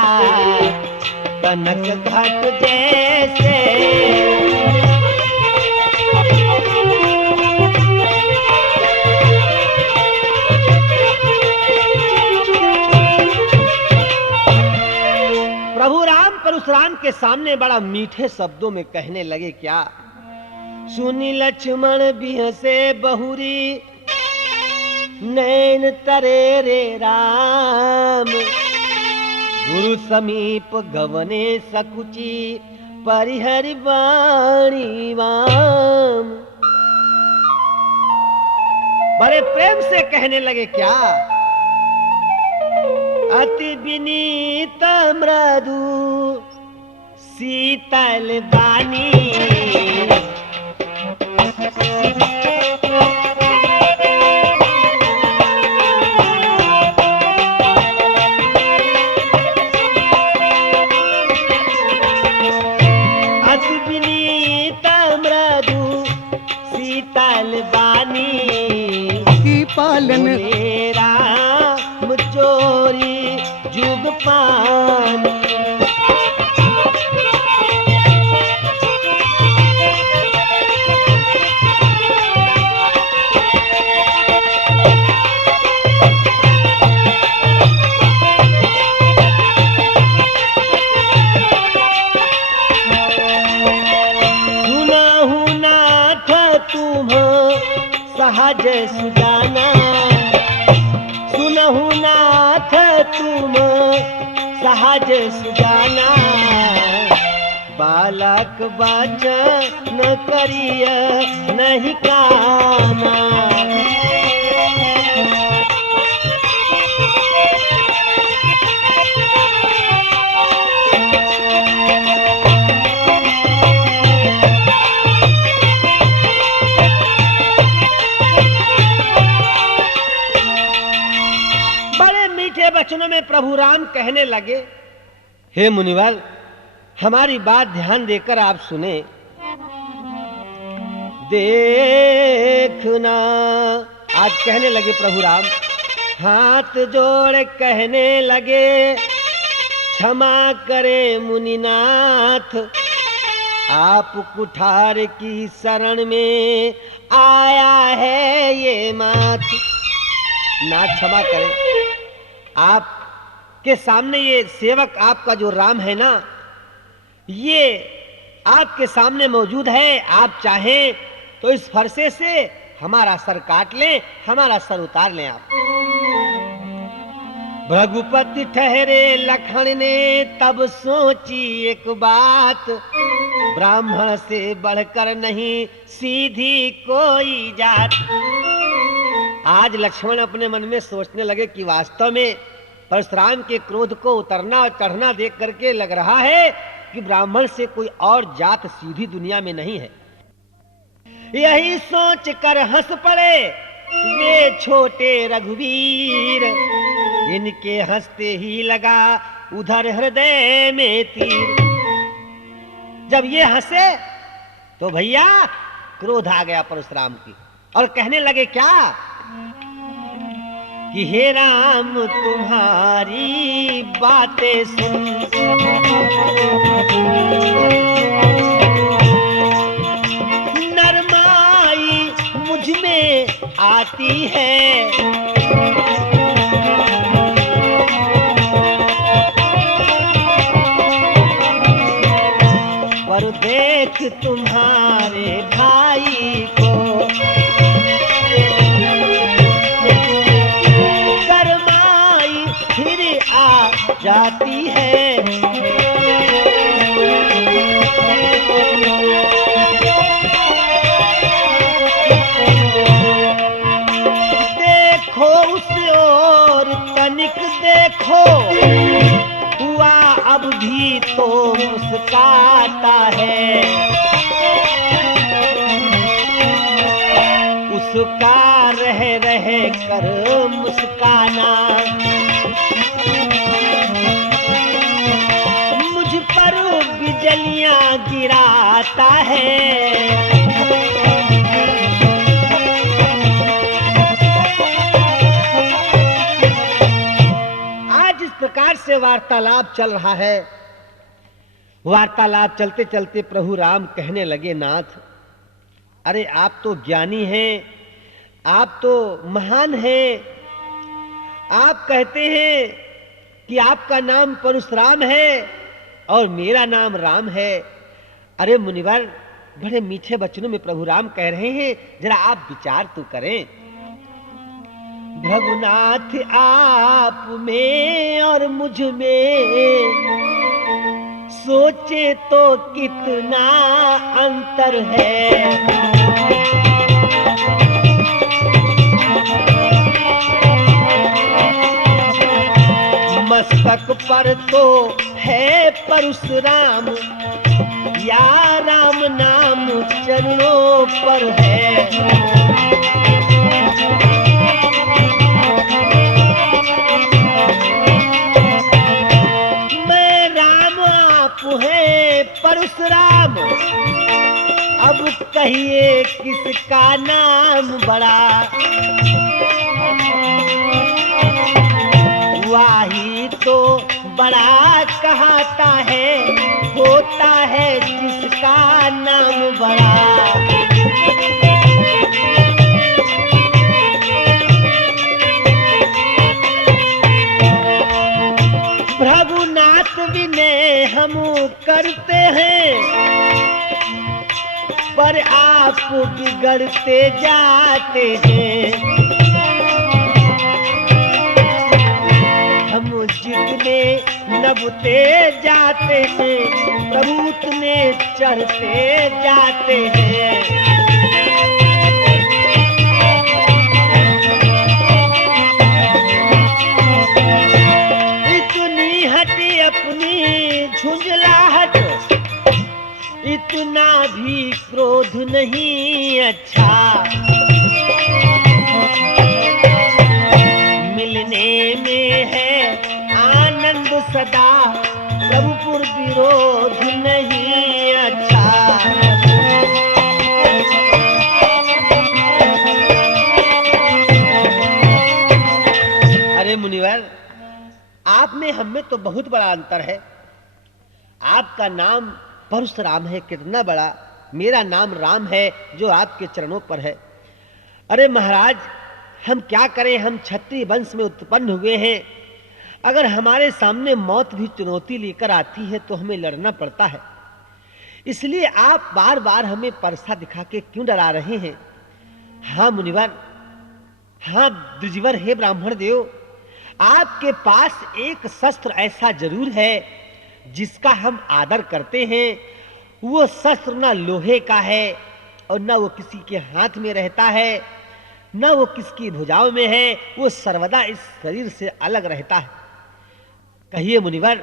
कनक घट जैसे। परशुराम के सामने बड़ा मीठे शब्दों में कहने लगे क्या? सुनी लक्ष्मण बिहसे बहुरी, नैन तरे रे राम। गुरु समीप गवने सकुची, परिहरि वाणी वाम। बड़े प्रेम से कहने लगे क्या? अति विनीत मृदु शीतल वाणी। अति विनीत मृदु शीतल वाणी की पालन राम चोरी जुग पान। सुनाहु नाथ तुम सहज सुजाना। सुनहु नाथ तुम सहज सुजाना। बालक वचन करिय नहीं काना। वचनों में प्रभु राम कहने लगे, हे मुनिवर, हमारी बात ध्यान देकर आप सुने। देखना, आज कहने लगे प्रभु राम, हाथ जोड़ कहने लगे, क्षमा करे मुनिनाथ। आप कुठार की शरण में आया है ये माथ। ना क्षमा करें, आपके सामने ये सेवक आपका जो राम है ना, ये आपके सामने मौजूद है। आप चाहें तो इस फरसे से हमारा सर काट लें, हमारा सर उतार लें। आप भृगुपति ठहरे लखन ने तब सोची एक बात, ब्राह्मण से बढ़कर नहीं सीधी कोई जात। आज लक्ष्मण अपने मन में सोचने लगे कि वास्तव में परशुराम के क्रोध को उतरना और चढ़ना देख करके लग रहा है कि ब्राह्मण से कोई और जात सीधी दुनिया में नहीं है। यही सोच कर हंस पड़े वे छोटे रघुवीर। इनके हंसते ही लगा उधर हृदय में तीर। जब ये हंसे तो भैया क्रोध आ गया परशुराम की, और कहने लगे क्या कि हे राम तुम्हारी बातें सुन, नरमाई मुझ में आती है। पर देख तुम्हारे भाई को, जाती है। देखो उस ओर तनिक देखो, हुआ अब भी तो मुस्काता है। उसका रह रह कर मुस्काना बिजलियां गिराता है। आज इस प्रकार से वार्तालाप चल रहा है। वार्तालाप चलते चलते प्रभु राम कहने लगे, नाथ, अरे आप तो ज्ञानी हैं, आप तो महान हैं। आप कहते हैं कि आपका नाम परशुराम है, और मेरा नाम राम है। अरे मुनिवर, बड़े मीठे वचनों में प्रभु राम कह रहे हैं, जरा आप विचार तो करें। भृगुनाथ आप में और मुझ में सोचे तो कितना अंतर है। मस्तक पर तो है परशुराम, या राम नाम चरणों पर है। मैं राम आप है परशुराम, अब कहिए किसका नाम बड़ा। वाही तो बड़ा कहता है, होता है जिसका नाम बड़ा। भृगुनाथ विनय हम करते हैं, पर आप बिगड़ते जाते हैं। हम जितने नबते जाते हैं, प्रभु उतने चढ़ते जाते हैं। इतनी हटी अपनी झुंझलाहट, इतना भी क्रोध नहीं अच्छा। मिलने में है आनंद सदा, प्रभुपुर विरोध नहीं अच्छा। अरे मुनिवर, आप में हम में तो बहुत बड़ा अंतर है। आपका नाम परशुराम है, कितना बड़ा। मेरा नाम राम है, जो आपके चरणों पर है। अरे महाराज, हम क्या करें, हम क्षत्रिय वंश में उत्पन्न हुए हैं। अगर हमारे सामने मौत भी चुनौती लेकर आती है तो हमें लड़ना पड़ता है। इसलिए आप बार बार हमें परसा दिखा के क्यों डरा रहे हैं? हाँ मुनिवर, हाँ द्विजवर, हे ब्राह्मण देव, आपके पास एक शस्त्र ऐसा जरूर है जिसका हम आदर करते हैं। वो शस्त्र ना लोहे का है और ना वो किसी के हाथ में रहता है, न वो किसकी भुजाओं में है। वो सर्वदा इस शरीर से अलग रहता है। कहिए मुनिवर,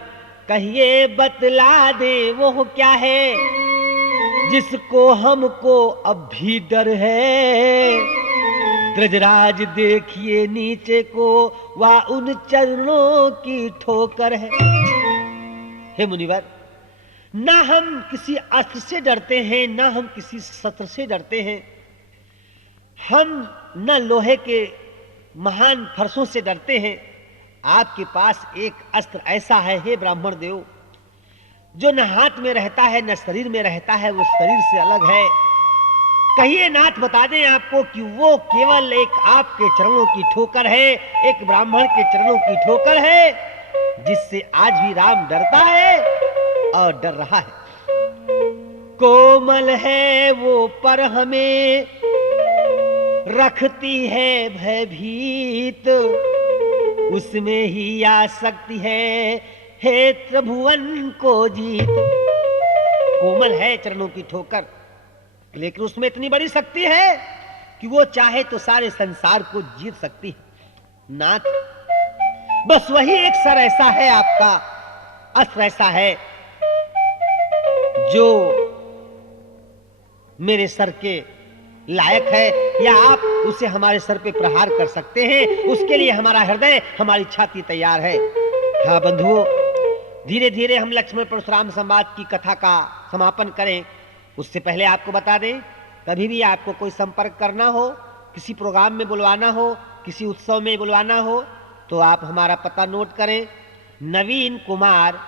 कहिए, बतला दे वो क्या है जिसको हमको अब भी डर है। ब्रजराज देखिए नीचे को, वह उन चरणों की ठोकर है। हे मुनिवर, ना हम किसी अस्त्र से डरते हैं, ना हम किसी शस्त्र से डरते हैं। हम न लोहे के महान फरसों से डरते हैं। आपके पास एक अस्त्र ऐसा है, हे ब्राह्मण देव, जो न हाथ में रहता है न शरीर में रहता है, वो शरीर से अलग है। कहिए नाथ, बता दें आपको कि वो केवल एक आपके चरणों की ठोकर है, एक ब्राह्मण के चरणों की ठोकर है, जिससे आज भी राम डरता है और डर रहा है। कोमल है वो पर हमें रखती है भयभीत, उसमें ही आ सकती है हे त्रिभुवन को जीत। कोमल है चरणों की ठोकर, लेकिन उसमें इतनी बड़ी शक्ति है कि वो चाहे तो सारे संसार को जीत सकती है। नाथ, बस वही एक सर ऐसा है, आपका अस्त्र ऐसा है जो मेरे सर के लायक है, या आप उसे हमारे सर पे प्रहार कर सकते हैं। उसके लिए हमारा हृदय, हमारी छाती तैयार है। हाँ बंधुओं, धीरे धीरे हम लक्ष्मण परशुराम संवाद की कथा का समापन करें। उससे पहले आपको बता दें, कभी भी आपको कोई संपर्क करना हो, किसी प्रोग्राम में बुलवाना हो, किसी उत्सव में बुलवाना हो, तो आप हमारा पता नोट करें। नवीन कुमार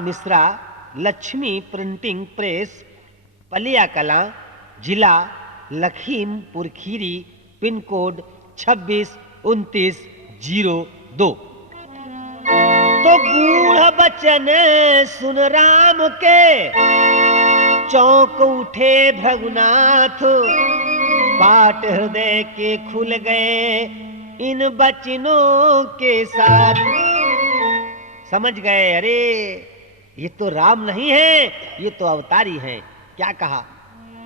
मिश्रा, लक्ष्मी प्रिंटिंग प्रेस, पलिया कलां, जिला लखीमपुर खीरी, पिन कोड 262902। तो गूढ़ बचन सुन राम के चौंक उठे भृगुनाथ, पाट हृदय के खुल गए इन बचनों के साथ। समझ गए, अरे ये तो राम नहीं है, ये तो अवतारी हैं। क्या कहा?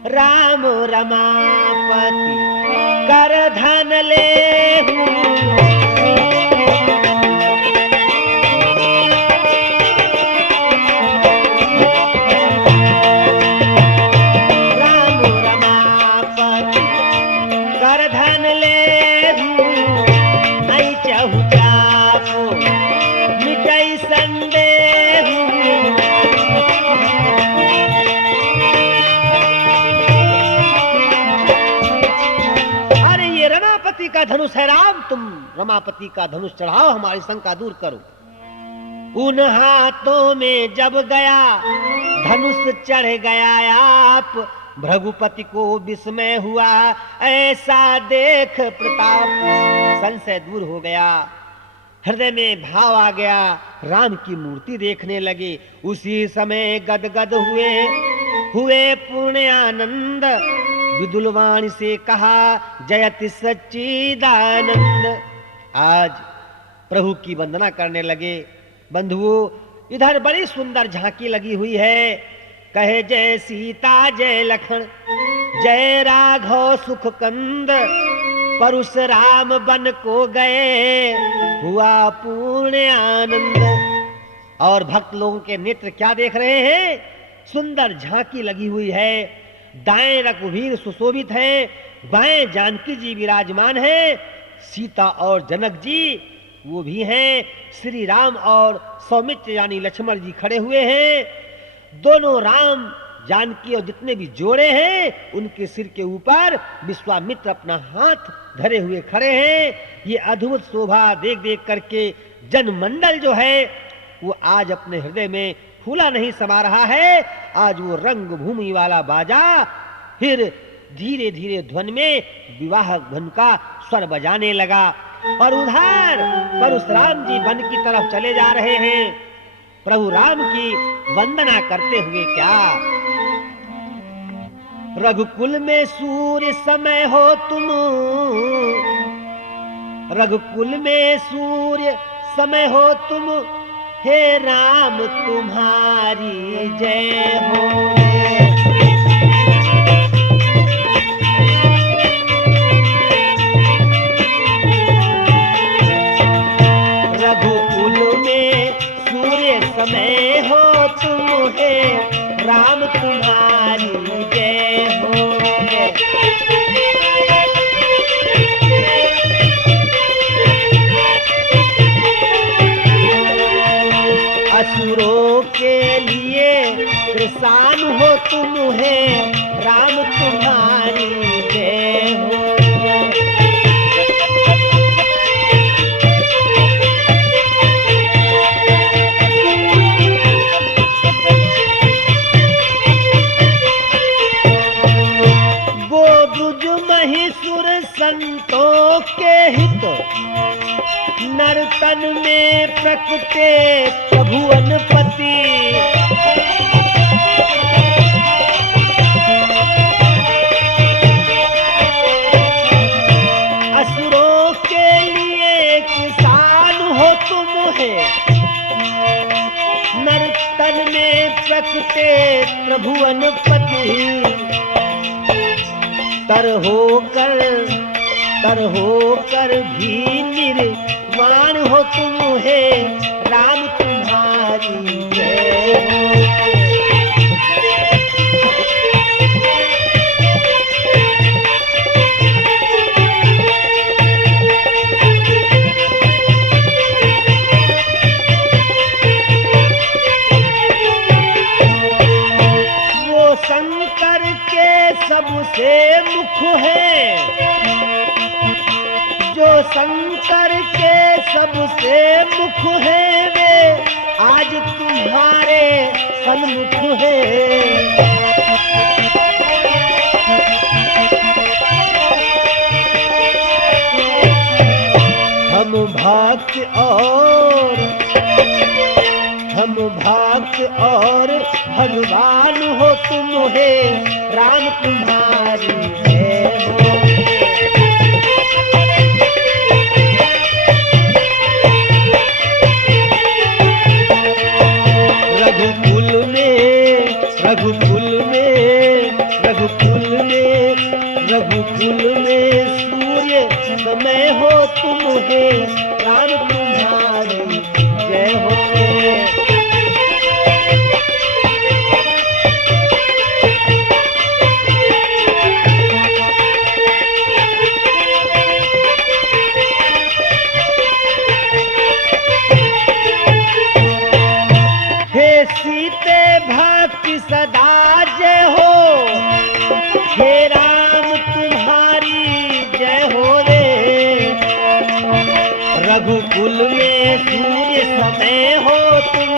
राम रमापति कर धन ले का धनुष है राम, तुम रमापति का धनुष चढ़ाओ, हमारी शंका दूर करो। उन हाथों में जब गया धनुष चढ़ गया आप, भृगुपति को विस्मय हुआ ऐसा देख प्रताप। संशय दूर हो गया, हृदय में भाव आ गया, राम की मूर्ति देखने लगे। उसी समय गदगद हुए पूर्ण आनंद, विदुलवाणी से कहा जयति सच्चिदानंद। आज प्रभु की वंदना करने लगे। बंधुओं, इधर बड़ी सुंदर झांकी लगी हुई है। कहे जय सीता जय लखन जय राघव सुख कंद, परशुराम बन को गए हुआ पूर्ण आनंद। और भक्त लोगों के नेत्र क्या देख रहे हैं? सुंदर झांकी लगी हुई है। दाएं रघुवीर सुशोभित है, बाएं जानकी जी विराजमान है, सीता और जनक जी वो भी हैं, श्री राम और सौमित्र यानी लक्ष्मण जी खड़े हुए हैं। दोनों राम जानकी और जितने भी जोड़े हैं उनके सिर के ऊपर विश्वामित्र अपना हाथ धरे हुए खड़े हैं। ये अद्भुत शोभा देख देख करके जनमंडल जो है वो आज अपने हृदय में फूला नहीं समा रहा है। आज वो रंग भूमि वाला बाजा फिर धीरे धीरे ध्वन में विवाह धन का स्वर बजाने लगा। और उधर परशुराम जी वन की तरफ चले जा रहे हैं, प्रभु राम की वंदना करते हुए। क्या? रघुकुल में सूर्य समय हो तुम, रघुकुल में सूर्य समय हो तुम, हे राम तुम्हारी जय हो। रघुकुल में सूर्य समय हो तुम, हे राम तुम्हारी जय हो। असुरों के लिए कृषाण हो तुम, है राम तुम्हारी जय हो। गोब्रुज महिषुर संतों के हित, नर्तन में प्रकटे प्रभुवनपति। असुरों के लिए किसान हो तुम, है नर्तन में प्रकटे प्रभुवनपति। तर होकर भी निर्वाण हो तुम, है राम तुम्हारी जय हो। वो शंकर के सबसे मुख है, जो शंकर के सबसे मुख है, वे आज तुम्हारे सन्मुख है। हम भक्त और हम भक्त और भगवान हो तुम हे राम तुम्हारी जय हो। रघुकुल में रघुकुल में रघुकुल में रघुकुल में सूर्य समय हो तुम हे राम तुम्हारी जय हो। हे सीते भक्ति सदा जय हो, हे राम तुम्हारी जय हो रे। रघुकुल में सूर्य समय हो तुम